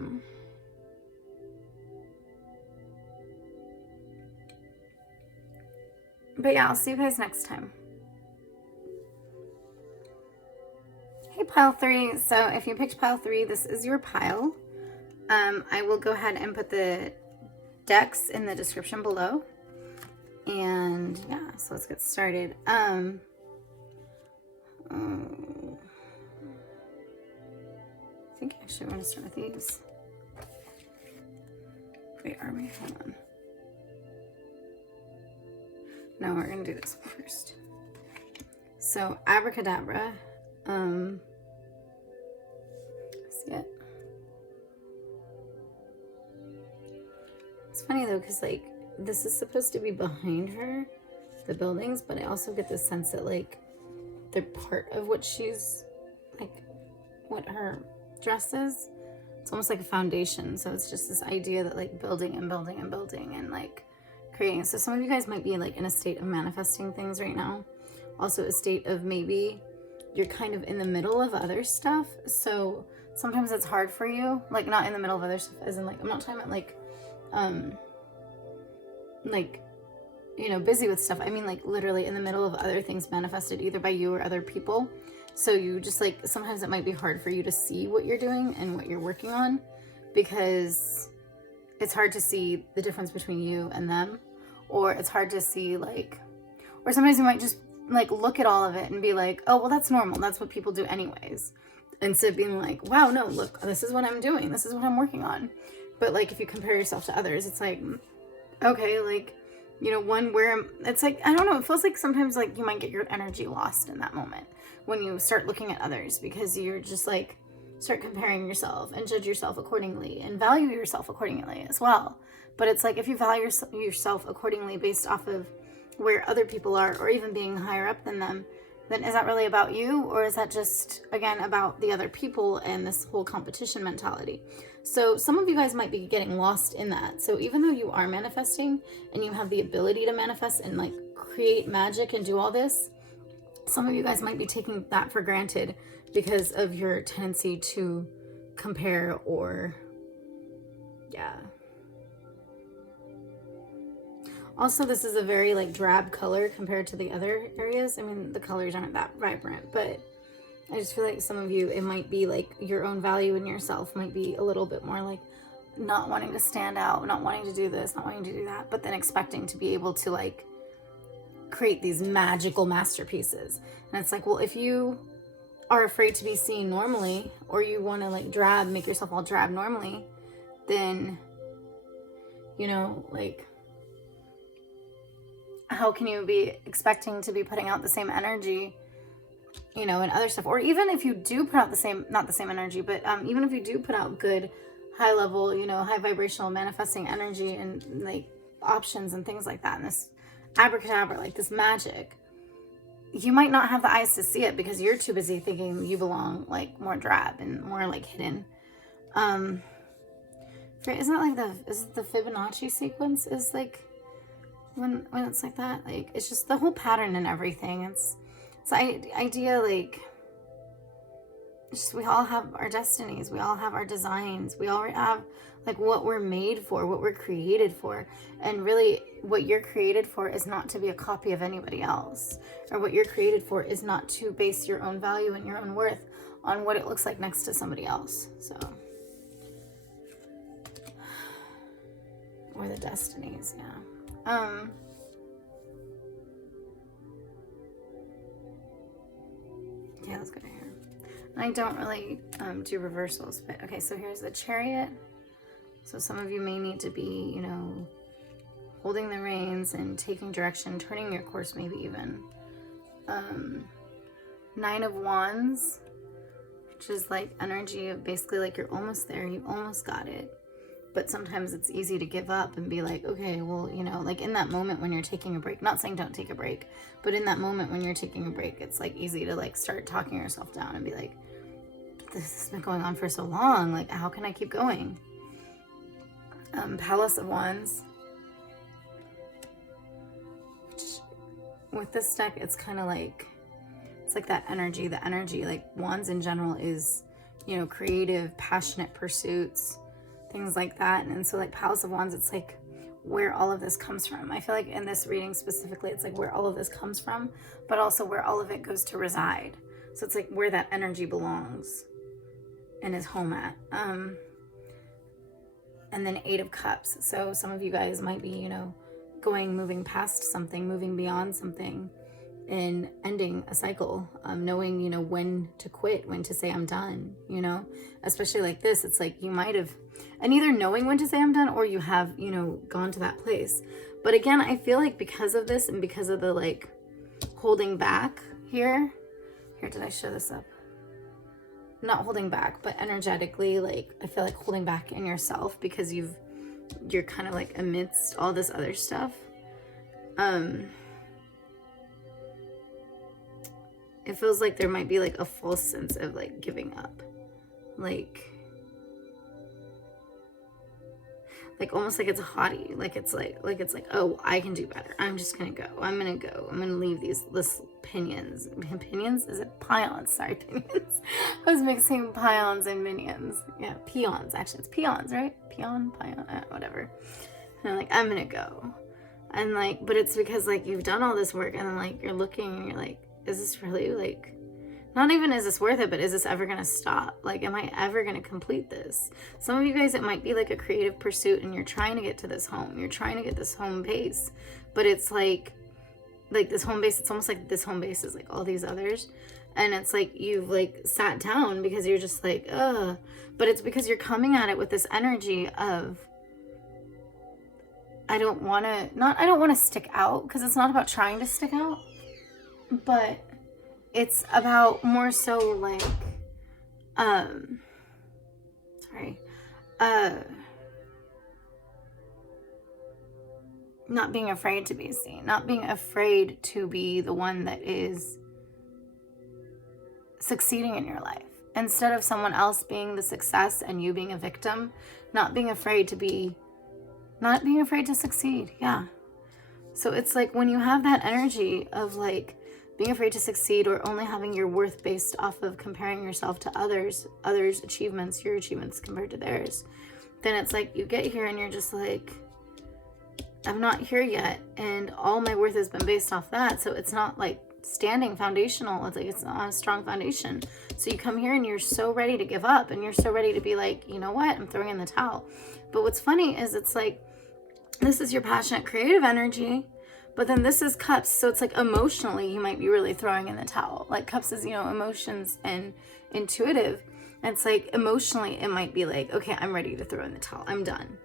But yeah, I'll see you guys next time. Hey, pile 3. So if you picked pile 3, this is your pile. I will go ahead and put the decks in the description below. And yeah, so let's get started. I think actually I want to start with these. Wait, are we? Hold on. No, we're gonna do this one first. So abracadabra. See it? It's funny though, because like this is supposed to be behind her, the buildings, but I also get the sense that like they're part of what she's like, what her dress is. It's almost like a foundation. So it's just this idea that like building and building and building and like creating. So some of you guys might be like in a state of manifesting things right now. Also a state of maybe you're kind of in the middle of other stuff. So sometimes it's hard for you, like not in the middle of other stuff as in like, I'm not talking about like, you know, busy with stuff. I mean like literally in the middle of other things manifested either by you or other people. So you just like, sometimes it might be hard for you to see what you're doing and what you're working on because it's hard to see the difference between you and them, or it's hard to see like, or sometimes you might just like look at all of it and be like, oh, well, that's normal. That's what people do anyways. Instead of being like, wow, no, look, this is what I'm doing. This is what I'm working on. But like, if you compare yourself to others, it's like, okay, like, you know, one where it's like, I don't know, it feels like sometimes like you might get your energy lost in that moment when you start looking at others, because you're just like, start comparing yourself and judge yourself accordingly and value yourself accordingly as well. But it's like, if you value yourself accordingly based off of where other people are, or even being higher up than them, then is that really about you? Or is that just, again, about the other people and this whole competition mentality? So some of you guys might be getting lost in that. So even though you are manifesting and you have the ability to manifest and like create magic and do all this, some of you guys might be taking that for granted because of your tendency to compare, or yeah. Also, this is a very like drab color compared to the other areas. I mean, the colors aren't that vibrant, but I just feel like some of you, it might be like your own value in yourself might be a little bit more like not wanting to stand out, not wanting to do this, not wanting to do that, but then expecting to be able to like create these magical masterpieces. And it's like, well, if you are afraid to be seen normally, or you want to like drab, make yourself all drab normally, then, you know, like, how can you be expecting to be putting out the same energy, you know, and other stuff? Or even if you do put out the same, not the same energy, but even if you do put out good, high level, you know, high vibrational manifesting energy and like options and things like that, and this abracadabra, like this magic, you might not have the eyes to see it because you're too busy thinking you belong like more drab and more like hidden. Isn't it like the Fibonacci sequence is like, when it's like that, like, it's just the whole pattern and everything. It's the idea, like, it's just, we all have our destinies, we all have our designs, we all have like what we're made for, what we're created for. And really what you're created for is not to be a copy of anybody else, or what you're created for is not to base your own value and your own worth on what it looks like next to somebody else. So, or the destinies, yeah. Yeah, let's go to here. I don't really do reversals, but okay, so here's the Chariot. So some of you may need to be, you know, holding the reins and taking direction, turning your course maybe even. 9 of Wands, which is like energy of basically like you're almost there, you almost got it. But sometimes it's easy to give up and be like, okay, well, you know, like in that moment when you're taking a break, not saying don't take a break, but in that moment when you're taking a break, it's like easy to like start talking yourself down and be like, this has been going on for so long, like how can I keep going? Palace of Wands. With this deck, it's kind of like, it's like that energy, the energy, like Wands in general is, you know, creative, passionate pursuits, things like that. And so like Palace of Wands, it's like where all of this comes from. I feel like in this reading specifically, it's like where all of this comes from, but also where all of it goes to reside. So it's like where that energy belongs and is home at. And then 8 of Cups. So some of you guys might be, you know, moving past something, moving beyond something, and ending a cycle, knowing, you know, when to quit, when to say I'm done, you know, especially like this, it's like you might have, and either knowing when to say I'm done, or you have, you know, gone to that place. But again, I feel like because of this and because of the like holding back here, did I show this up? Not holding back, but energetically, like I feel like holding back in yourself because you're kind of like amidst all this other stuff. It feels like there might be like a false sense of like giving up, like almost like it's haughty, like it's like oh, I can do better, I'm just gonna go, I'm gonna leave these pinions, is it pions, sorry, pinions. I was mixing pions and minions. Yeah, peons, actually it's peons, right? Pion, whatever. And I'm like, I'm gonna go. And like, but it's because like you've done all this work, and then like you're looking and you're like, is this really like Not even is this worth it, but is this ever going to stop? Like, am I ever going to complete this? Some of you guys, it might be like a creative pursuit and you're trying to get to this home. You're trying to get this home base. But it's like this home base, it's almost like this home base is like all these others. And it's like you've like sat down because you're just like, ugh. But it's because you're coming at it with this energy of, I don't want to stick out, because it's not about trying to stick out. But it's about more so like, not being afraid to be seen, not being afraid to be the one that is succeeding in your life. Instead of someone else being the success and you being a victim, not being afraid to succeed. Yeah. So it's like when you have that energy of like being afraid to succeed, or only having your worth based off of comparing yourself to others' achievements, your achievements compared to theirs, then it's like you get here and you're just like, I'm not here yet, and all my worth has been based off that. So it's not like standing foundational. It's like it's not a strong foundation. So you come here and you're so ready to give up, and you're so ready to be like, you know what, I'm throwing in the towel. But what's funny is it's like, this is your passionate creative energy, but then this is cups. So it's like emotionally, you might be really throwing in the towel. Like cups is, emotions and intuitive. And it's like emotionally, it might be like, okay, I'm ready to throw in the towel. I'm done.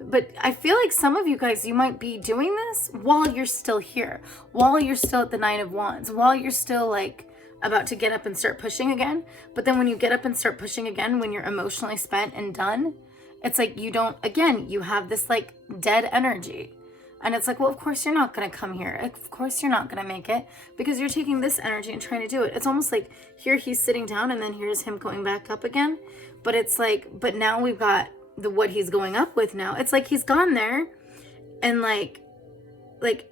But I feel like some of you guys, you might be doing this while you're still here, while you're still at the Nine of Wands, while you're still like about to get up and start pushing again. But then when you get up and start pushing again, when you're emotionally spent and done, it's like you have this like dead energy. And it's like, well, of course you're not going to come here. Of course you're not going to make it, because you're taking this energy and trying to do it. It's almost like here he's sitting down and then here's him going back up again. But it's like, but now we've got what he's going up with now. It's like he's gone there and like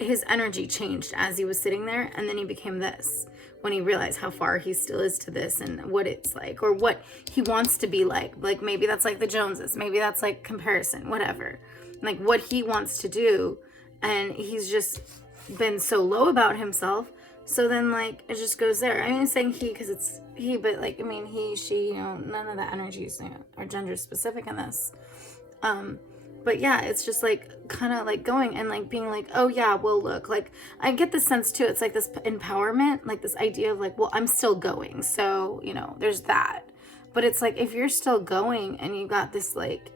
his energy changed as he was sitting there, and then he became this when he realized how far he still is to this and what it's like, or what he wants to be like maybe that's like the Joneses, maybe that's like comparison, whatever, like what he wants to do. And he's just been so low about himself. So then like it just goes there. I mean, saying he because it's he, but like, I mean, he, she, none of the energies are gender specific in this. But yeah, it's just like kind of like going and like being like, oh yeah, well look, like I get the sense too, it's like this empowerment, like this idea of like, well, I'm still going. So, there's that. But it's like, if you're still going and you got this like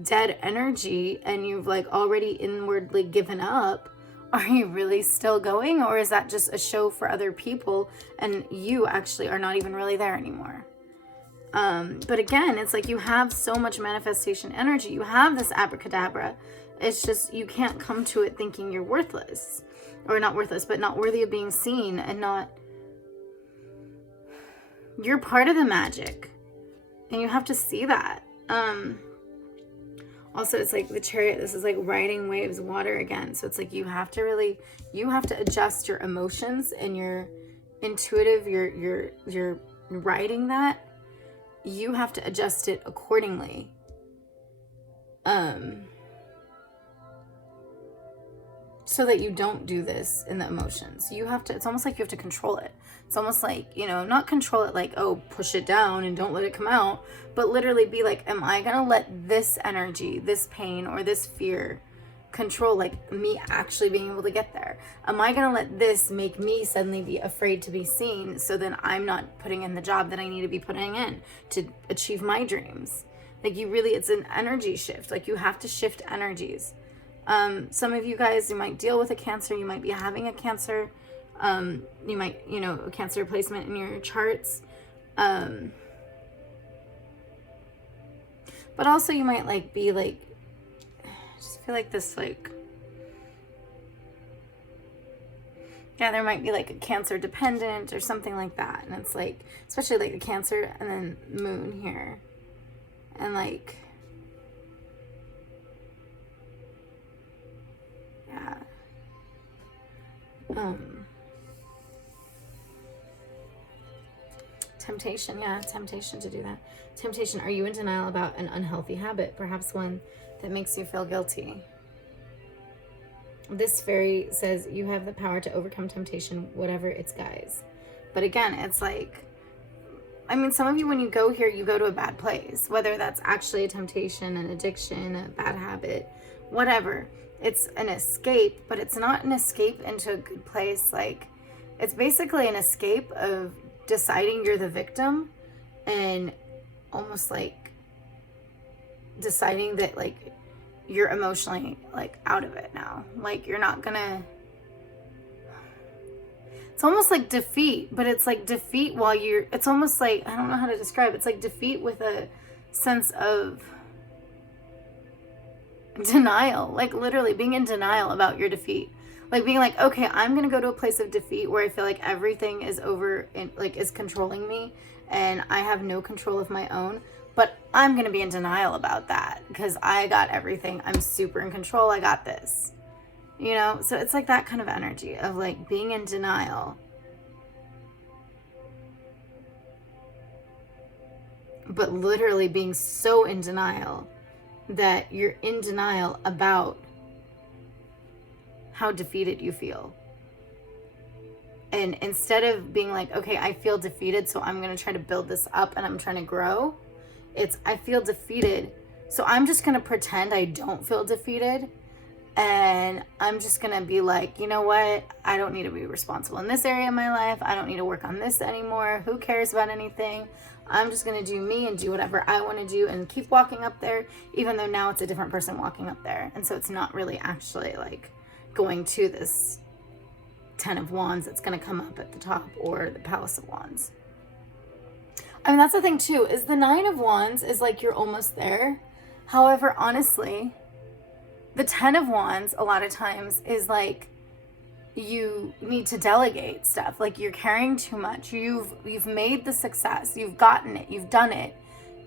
dead energy and you've like already inwardly given up, are you really still going? Or is that just a show for other people and you actually are not even really there anymore? But again, it's like you have so much manifestation energy. You have this abracadabra. It's just you can't come to it thinking you're worthless. Or not worthless, but not worthy of being seen, and not... You're part of the magic. And you have to see that. Also, it's like the Chariot. This is like riding waves, water again. So it's like you have to adjust your emotions and your intuitive, you're riding that. You have to adjust it accordingly. So that you don't do this in the emotions. It's almost like you have to control it. It's almost like, not control it like, oh, push it down and don't let it come out, but literally be like, am I going to let this energy, this pain, or this fear control like me actually being able to get there? Am I going to let this make me suddenly be afraid to be seen, so then I'm not putting in the job that I need to be putting in to achieve my dreams? Like it's an energy shift. Like you have to shift energies. Some of you guys, you might deal with a Cancer. You might be having a Cancer. You might, a Cancer placement in your charts. But also you might like be like, I just feel like this like, yeah, there might be like a Cancer dependent or something like that. And it's like, especially like the Cancer and then Moon here. And like, yeah. Temptation, yeah, temptation to do that. Temptation, are you in denial about an unhealthy habit? Perhaps one that makes you feel guilty. this fairy says you have the power to overcome temptation, whatever its guise. But again, it's like, I mean, some of you, when you go here, you go to a bad place, whether that's actually a temptation, an addiction, a bad habit, whatever. It's an escape, but it's not an escape into a good place. Like, it's basically an escape of deciding you're the victim and almost like deciding that like you're emotionally like out of it now. Like, you're not gonna, it's almost like defeat, but it's like defeat while you're, it's almost like, I don't know how to describe it. It's like defeat with a sense of denial, like literally being in denial about your defeat. Like being like, okay, I'm gonna go to a place of defeat where I feel like everything is over and like is controlling me and I have no control of my own, but I'm gonna be in denial about that because I got everything. I'm super in control. I got this. You know, so it's like that kind of energy of like being in denial. But literally being so in denial that you're in denial about how defeated you feel. And instead of being like, okay, I feel defeated, so I'm going to try to build this up and I'm trying to grow. It's, I feel defeated, so I'm just going to pretend I don't feel defeated. And I'm just going to be like, you know what? I don't need to be responsible in this area of my life. I don't need to work on this anymore. Who cares about anything? I'm just going to do me and do whatever I want to do and keep walking up there, even though now it's a different person walking up there. And so it's not really actually like going to this 10 of Wands that's going to come up at the top or the Palace of Wands. I mean, that's the thing too, is the 9 of Wands is like you're almost there. However, honestly, the 10 of Wands a lot of times is like you need to delegate stuff. Like you're carrying too much. You've made the success. You've gotten it. You've done it.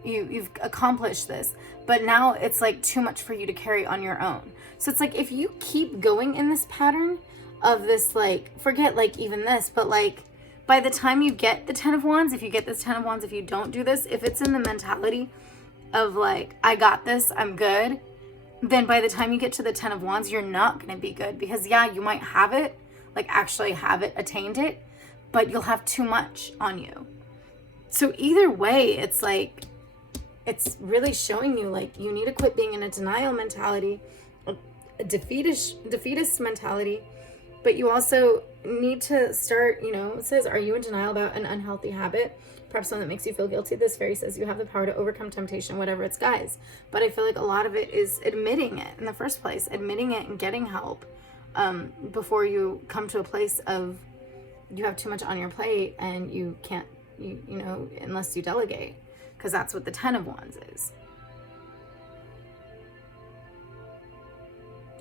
You've accomplished this. But now it's like too much for you to carry on your own. So it's like if you keep going in this pattern of this, like, forget like even this, but like by the time you get the 10 of Wands, if you get this 10 of Wands, if you don't do this, if it's in the mentality of like, I got this, I'm good, then by the time you get to the 10 of Wands, you're not going to be good because yeah, you might have it, like actually have it, attained it, but you'll have too much on you. So either way, it's like, it's really showing you like you need to quit being in a denial mentality, a defeatist mentality, but you also need to start, you know, it says, are you in denial about an unhealthy habit? Perhaps one that makes you feel guilty. This fairy says you have the power to overcome temptation, whatever its guise. But I feel like a lot of it is admitting it in the first place, admitting it and getting help before you come to a place of you have too much on your plate and you can't, you know, unless you delegate, because that's what the 10 of Wands is.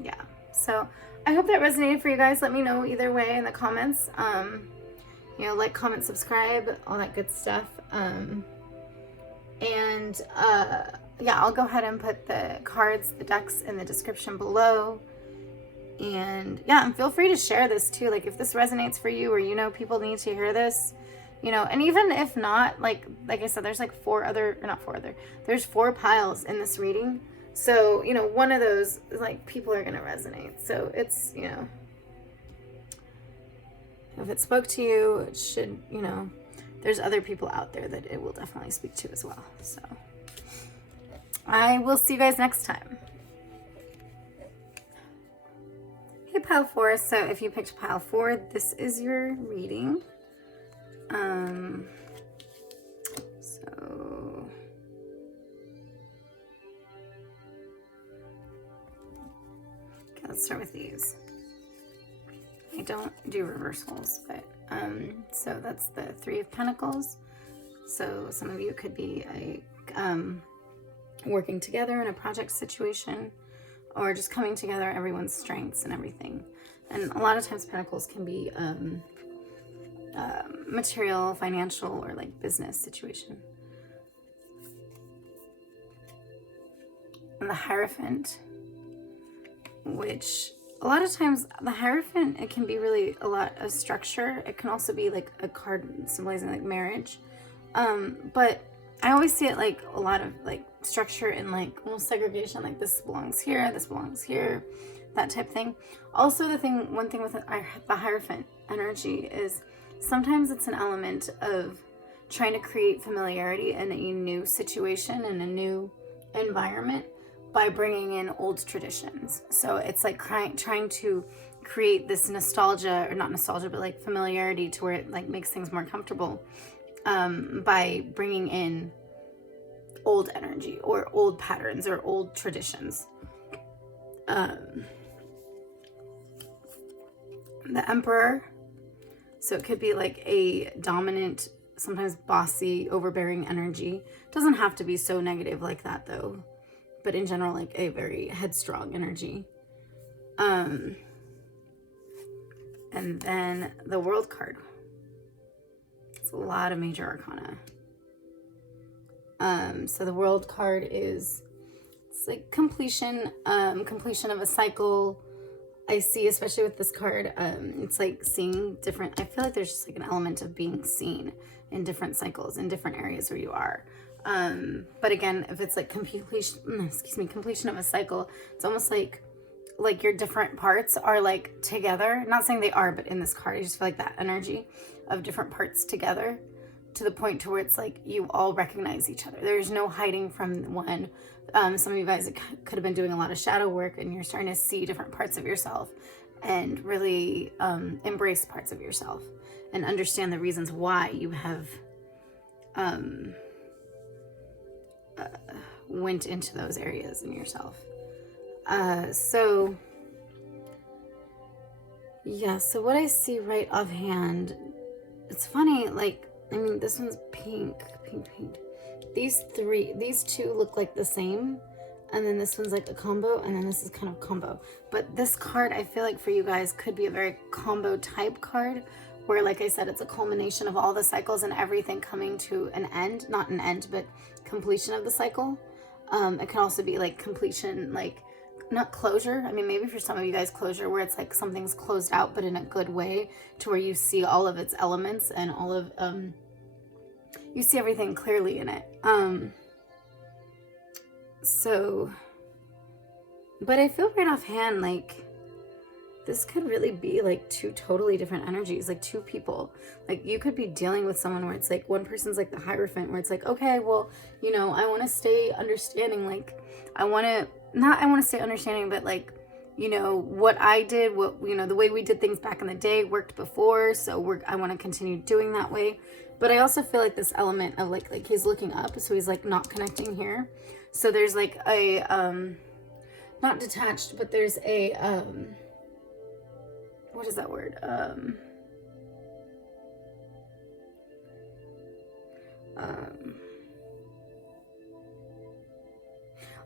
Yeah. So I hope that resonated for you guys. Let me know either way in the comments. You know, like, comment, subscribe, all that good stuff. Yeah, I'll go ahead and put the cards, the decks in the description below. And yeah, and feel free to share this too. Like if this resonates for you or you know people need to hear this, you know, and even if not, like I said, there's like there's 4 piles in this reading. So, you know, one of those, like, people are going to resonate. So it's, you know, if it spoke to you, it should, you know, there's other people out there that it will definitely speak to as well. So I will see you guys next time. Hey, pile 4. So if you picked pile 4, this is your reading. So okay, let's start with these. I don't do reversals, but so that's the 3 of Pentacles. So some of you could be working together in a project situation, or just coming together, everyone's strengths and everything. And a lot of times Pentacles can be material, financial, or like business situation. And the Hierophant, which a lot of times the Hierophant, it can be really a lot of structure. It can also be like a card symbolizing like marriage. But I always see it like a lot of like structure and like almost segregation, like this belongs here, that type thing. Also, one thing with the Hierophant energy is sometimes it's an element of trying to create familiarity in a new situation, in a new environment, by bringing in old traditions. So it's like trying to create this nostalgia, or not nostalgia, but like familiarity, to where it like makes things more comfortable, by bringing in old energy or old patterns or old traditions. The Emperor, so it could be like a dominant, sometimes bossy, overbearing energy. Doesn't have to be so negative like that though, but in general, like a very headstrong energy. And then the World card. It's a lot of major arcana. So the World card is, it's like completion of a cycle. I see, especially with this card, it's like seeing different, I feel like there's just like an element of being seen in different cycles, in different areas where you are. But again, if it's like completion of a cycle, it's almost like your different parts are like together. Not saying they are, but in this card, I just feel like that energy of different parts together, to the point to where it's like you all recognize each other. There's no hiding from one. Some of you guys could have been doing a lot of shadow work, and you're starting to see different parts of yourself, and really embrace parts of yourself, and understand the reasons why you have went into those areas in yourself. So what I see right offhand, it's funny, like, I mean, this one's pink. These two look like the same, and then this one's like a combo, and then this is kind of combo. But this card, I feel like for you guys, could be a very combo type card, where, like I said, it's a culmination of all the cycles and everything coming to an end. Not an end, but completion of the cycle. It can also be like completion, like not closure. I mean, maybe for some of you guys, closure, where it's like something's closed out, but in a good way, to where you see all of its elements and all of you see everything clearly in it. But I feel right offhand like this could really be like two totally different energies, like two people. Like you could be dealing with someone where it's like one person's like the Hierophant, where it's like, okay, well, you know, I want to stay understanding. Like I want to stay understanding, but like, you know, what I did, the way we did things back in the day worked before. So I want to continue doing that way. But I also feel like this element of like he's looking up, so he's like not connecting here. So there's like a, not detached, but there's a, what is that word?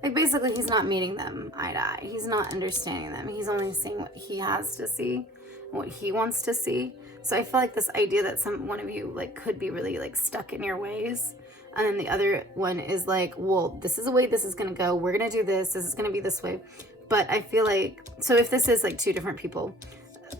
Like basically he's not meeting them eye to eye. He's not understanding them. He's only seeing what he has to see, what he wants to see. So I feel like this idea that one of you like could be really like stuck in your ways. And then the other one is like, well, this is the way this is going to go. We're going to do this. This is going to be this way. But I feel like, so if this is like two different people,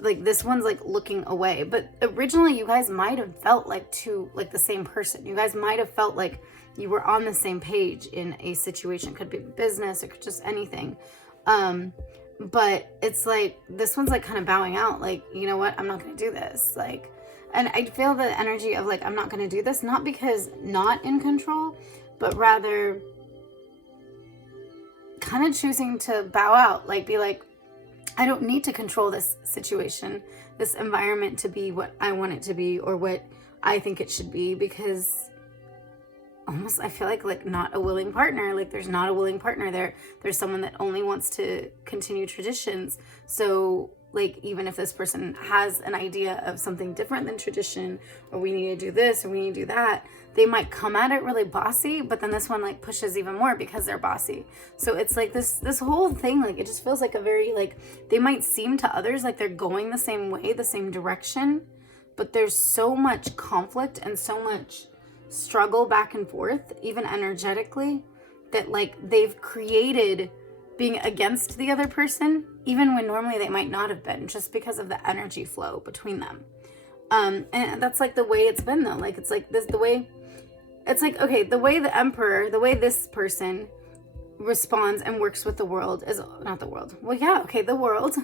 like this one's like looking away, but originally you guys might have felt like the same person. You guys might have felt like you were on the same page in a situation. Could be business, or could just anything. But it's like this one's like kind of bowing out, like, you know what, I'm not going to do this. Like, and I feel the energy of like, I'm not going to do this, not because not in control, but rather kind of choosing to bow out, like be like, I don't need to control this situation, this environment to be what I want it to be, or what I think it should be, because almost I feel like not a willing partner. Like there's not a willing partner there. There's someone that only wants to continue traditions. So like even if this person has an idea of something different than tradition, or we need to do this or we need to do that, they might come at it really bossy, but then this one like pushes even more because they're bossy. So it's like this whole thing, like it just feels like a very like, they might seem to others like they're going the same way, the same direction, but there's so much conflict and so much struggle back and forth, even energetically, that like they've created being against the other person, even when normally they might not have been, just because of the energy flow between them. And that's like the way it's been though. Like it's like this, the way it's like, okay, the way the Emperor, the way this person responds and works with the world is not the world. Well, yeah, okay, the world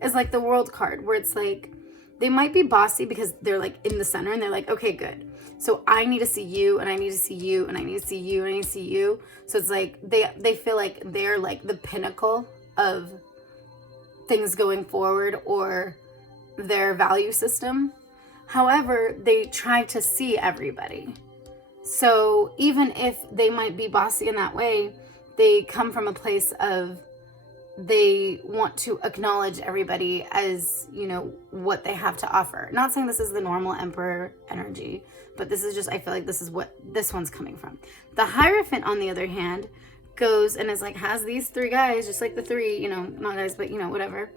is like the world card, where it's like they might be bossy because they're like in the center and they're like, okay, good. So I need to see you, and I need to see you, and I need to see you, and I need to see you. So it's like they feel like they're like the pinnacle of things going forward, or their value system. However, they try to see everybody. So even if they might be bossy in that way, they come from a place of they want to acknowledge everybody as, you know, what they have to offer. Not saying this is the normal Emperor energy, but this is just, I feel like this is what this one's coming from. The Hierophant, on the other hand, goes and is like, has these three guys, just like the three, you know, not guys, but, you know, whatever.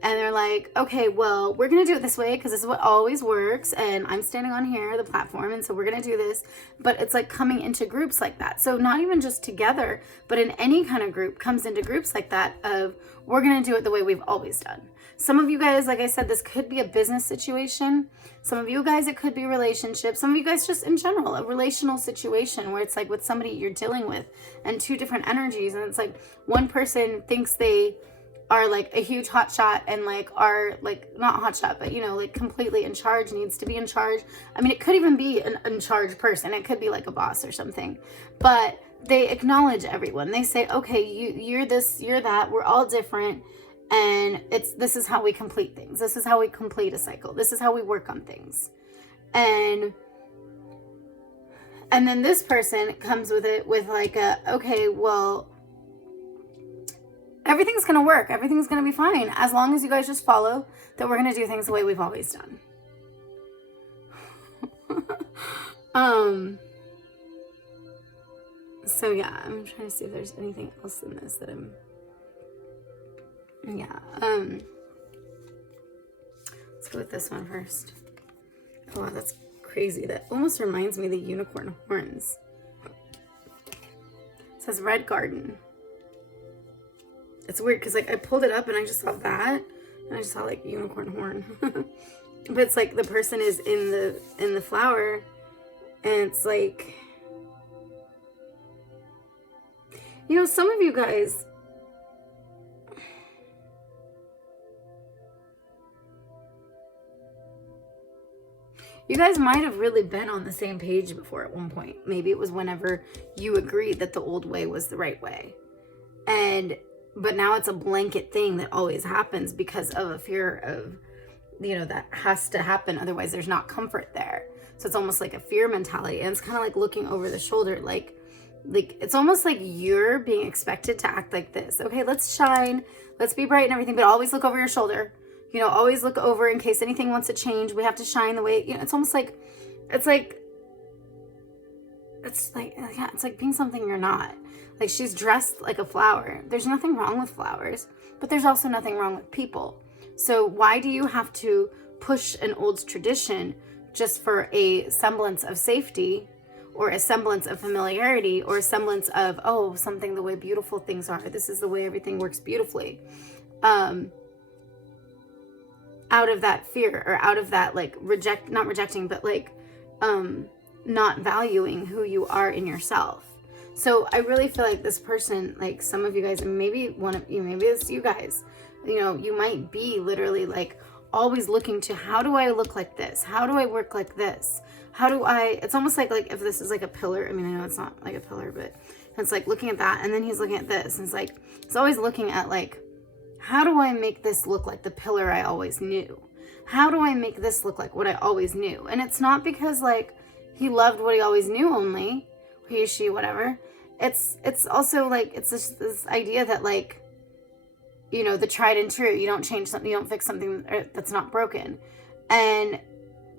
And they're like, okay, well, we're going to do it this way because this is what always works. And I'm standing on here, the platform. And so we're going to do this. But it's like coming into groups like that. So not even just together, but in any kind of group comes into groups like that of we're going to do it the way we've always done. Some of you guys, like I said, this could be a business situation. Some of you guys, it could be relationships. Some of you guys just in general, a relational situation where it's like with somebody you're dealing with and two different energies. And it's like one person thinks they are like a huge hotshot and like are like not hotshot, but you know, like completely in charge, needs to be in charge. I mean, it could even be an in charge person. It could be like a boss or something, but they acknowledge everyone. They say, okay, you're this, you're that, we're all different. And this is how we complete things. This is how we complete a cycle. This is how we work on things. And then this person comes with it with like okay, well, everything's going to work. Everything's going to be fine. As long as you guys just follow that we're going to do things the way we've always done. So yeah, I'm trying to see if there's anything else in this that let's go with this one first. Oh, wow, that's crazy. That almost reminds me of the unicorn horns. It says Red Garden. It's weird because like I pulled it up and I just saw that and I just saw like unicorn horn. But it's like the person is in the flower and it's like, you know, some of you guys, you guys might have really been on the same page before at one point. Maybe it was whenever you agreed that the old way was the right way. But now it's a blanket thing that always happens because of a fear of, you know, that has to happen. Otherwise, there's not comfort there. So it's almost like a fear mentality. And it's kind of like looking over the shoulder. Like it's almost like you're being expected to act like this. Okay, let's shine. Let's be bright and everything. But always look over your shoulder. You know, always look over in case anything wants to change. We have to shine the way, you know, it's almost like, it's like being something you're not. Like she's dressed like a flower. There's nothing wrong with flowers, but there's also nothing wrong with people. So why do you have to push an old tradition just for a semblance of safety or a semblance of familiarity or a semblance of, oh, something the way beautiful things are. This is the way everything works beautifully. Out of that fear or out of that like not rejecting, but like not valuing who you are in yourself. So I really feel like this person, like some of you guys, and maybe one of you, maybe it's you guys, you know, you might be literally like always looking to, how do I look like this? How do I work like this? How do I, it's almost like if this is like a pillar, I mean, I know it's not like a pillar, but it's like looking at that. And then he's looking at this and it's like, it's always looking at like, how do I make this look like the pillar I always knew? How do I make this look like what I always knew? And it's not because like he loved what he always knew only, he, she, whatever. It's also like, it's this idea that like, you know, the tried and true, you don't change something, you don't fix something that's not broken. And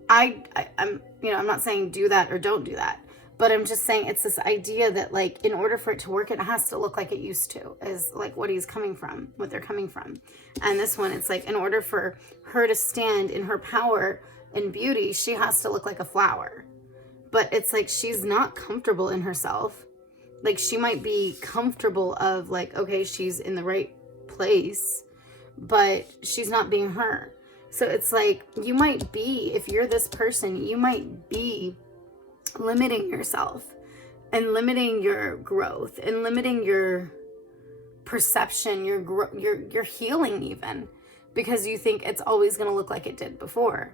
I'm, you know, I'm not saying do that or don't do that, but I'm just saying it's this idea that like, in order for it to work, it has to look like it used to, is like what he's coming from, what they're coming from. And this one, it's like, in order for her to stand in her power and beauty, she has to look like a flower. But it's like, she's not comfortable in herself. Like she might be comfortable of like, okay, she's in the right place, but she's not being her. So it's like, you might be, if you're this person, you might be limiting yourself and limiting your growth and limiting your perception, your healing even, because you think it's always going to look like it did before.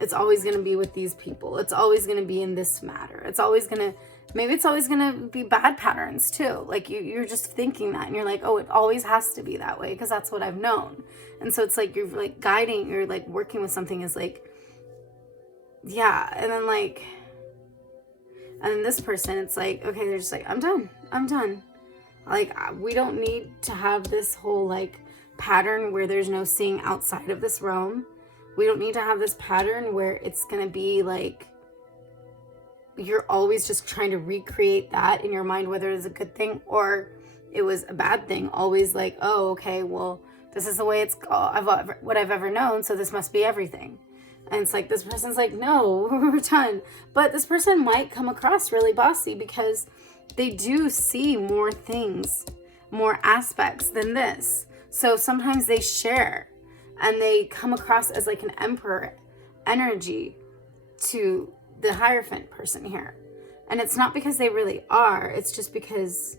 It's always going to be with these people. It's always going to be in this matter. It's always going to, maybe it's always going to be bad patterns too. Like you're just thinking that and you're like, oh, it always has to be that way because that's what I've known. And so it's like you're like guiding, you're like working with something is like, yeah. And then like, and then this person, it's like, okay, they're just like, I'm done. Like, we don't need to have this whole like pattern where there's no seeing outside of this realm. We don't need to have this pattern where it's going to be like, you're always just trying to recreate that in your mind, whether it's a good thing or it was a bad thing. Always like, oh, okay, well, this is the way it's what I've ever known. So this must be everything. And it's like, this person's like, no, we're done. But this person might come across really bossy because they do see more things, more aspects than this. So sometimes they share and they come across as like an emperor energy to the Hierophant person here. And it's not because they really are. It's just because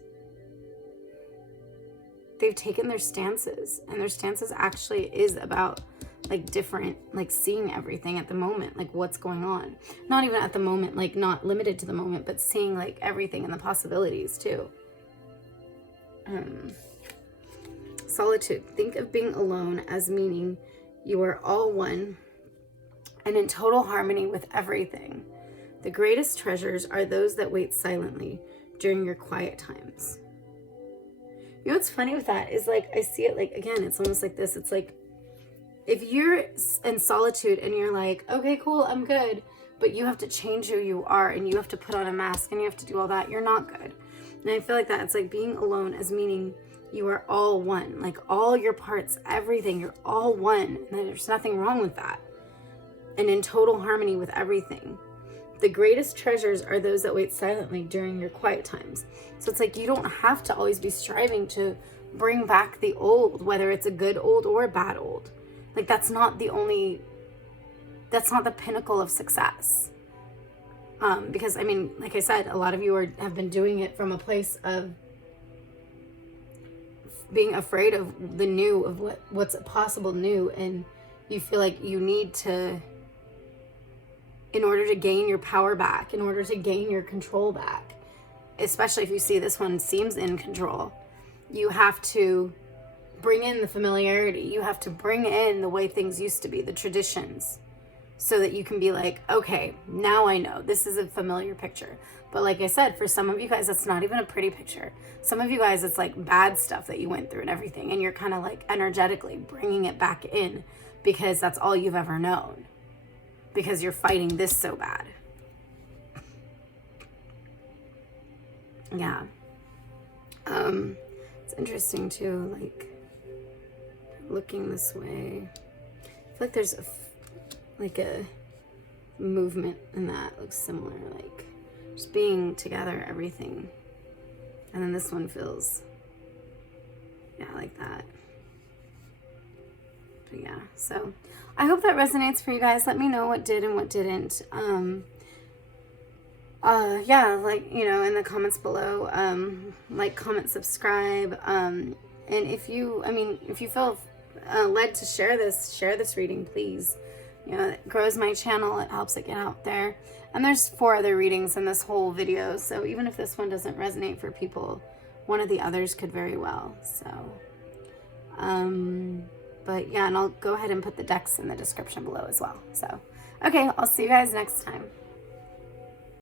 they've taken their stances. And their stances actually is about like different, like seeing everything at the moment, like what's going on. Not even at the moment, like not limited to the moment, but seeing like everything and the possibilities too. Solitude. Think of being alone as meaning you are all one and in total harmony with everything. The greatest treasures are those that wait silently during your quiet times. You know what's funny with that is like, I see it like, again, it's almost like this. It's like, if you're in solitude and you're like, okay, cool, I'm good, but you have to change who you are and you have to put on a mask and you have to do all that, you're not good. And I feel like that it's like being alone as meaning you are all one, like all your parts, everything, you're all one. And there's nothing wrong with that. And in total harmony with everything. The greatest treasures are those that wait silently during your quiet times. So it's like you don't have to always be striving to bring back the old, whether it's a good old or a bad old. Like that's not the pinnacle of success. Because I mean, like I said, a lot of you have been doing it from a place of being afraid of the new, of what's possible new, and you feel like you need to, in order to gain your power back, in order to gain your control back, especially if you see this one seems in control, you have to bring in the familiarity. You have to bring in the way things used to be, the traditions, so that you can be like, okay, now I know this is a familiar picture. But like I said, for some of you guys, that's not even a pretty picture. Some of you guys, it's like bad stuff that you went through and everything. And you're kind of like energetically bringing it back in because that's all you've ever known. Because you're fighting this so bad. Yeah. It's interesting too, like looking this way. I feel like there's a movement in that looks similar, like just being together, everything. And then this one feels, yeah, like that. But yeah, so I hope that resonates for you guys. Let me know what did and what didn't. Yeah, like, you know, in the comments below, like, comment, subscribe. And if you feel led to share this reading, please. You know, it grows my channel. It helps it get out there. And there's 4 other readings in this whole video. So even if this one doesn't resonate for people, one of the others could very well. So, but yeah, and I'll go ahead and put the decks in the description below as well. So, okay, I'll see you guys next time.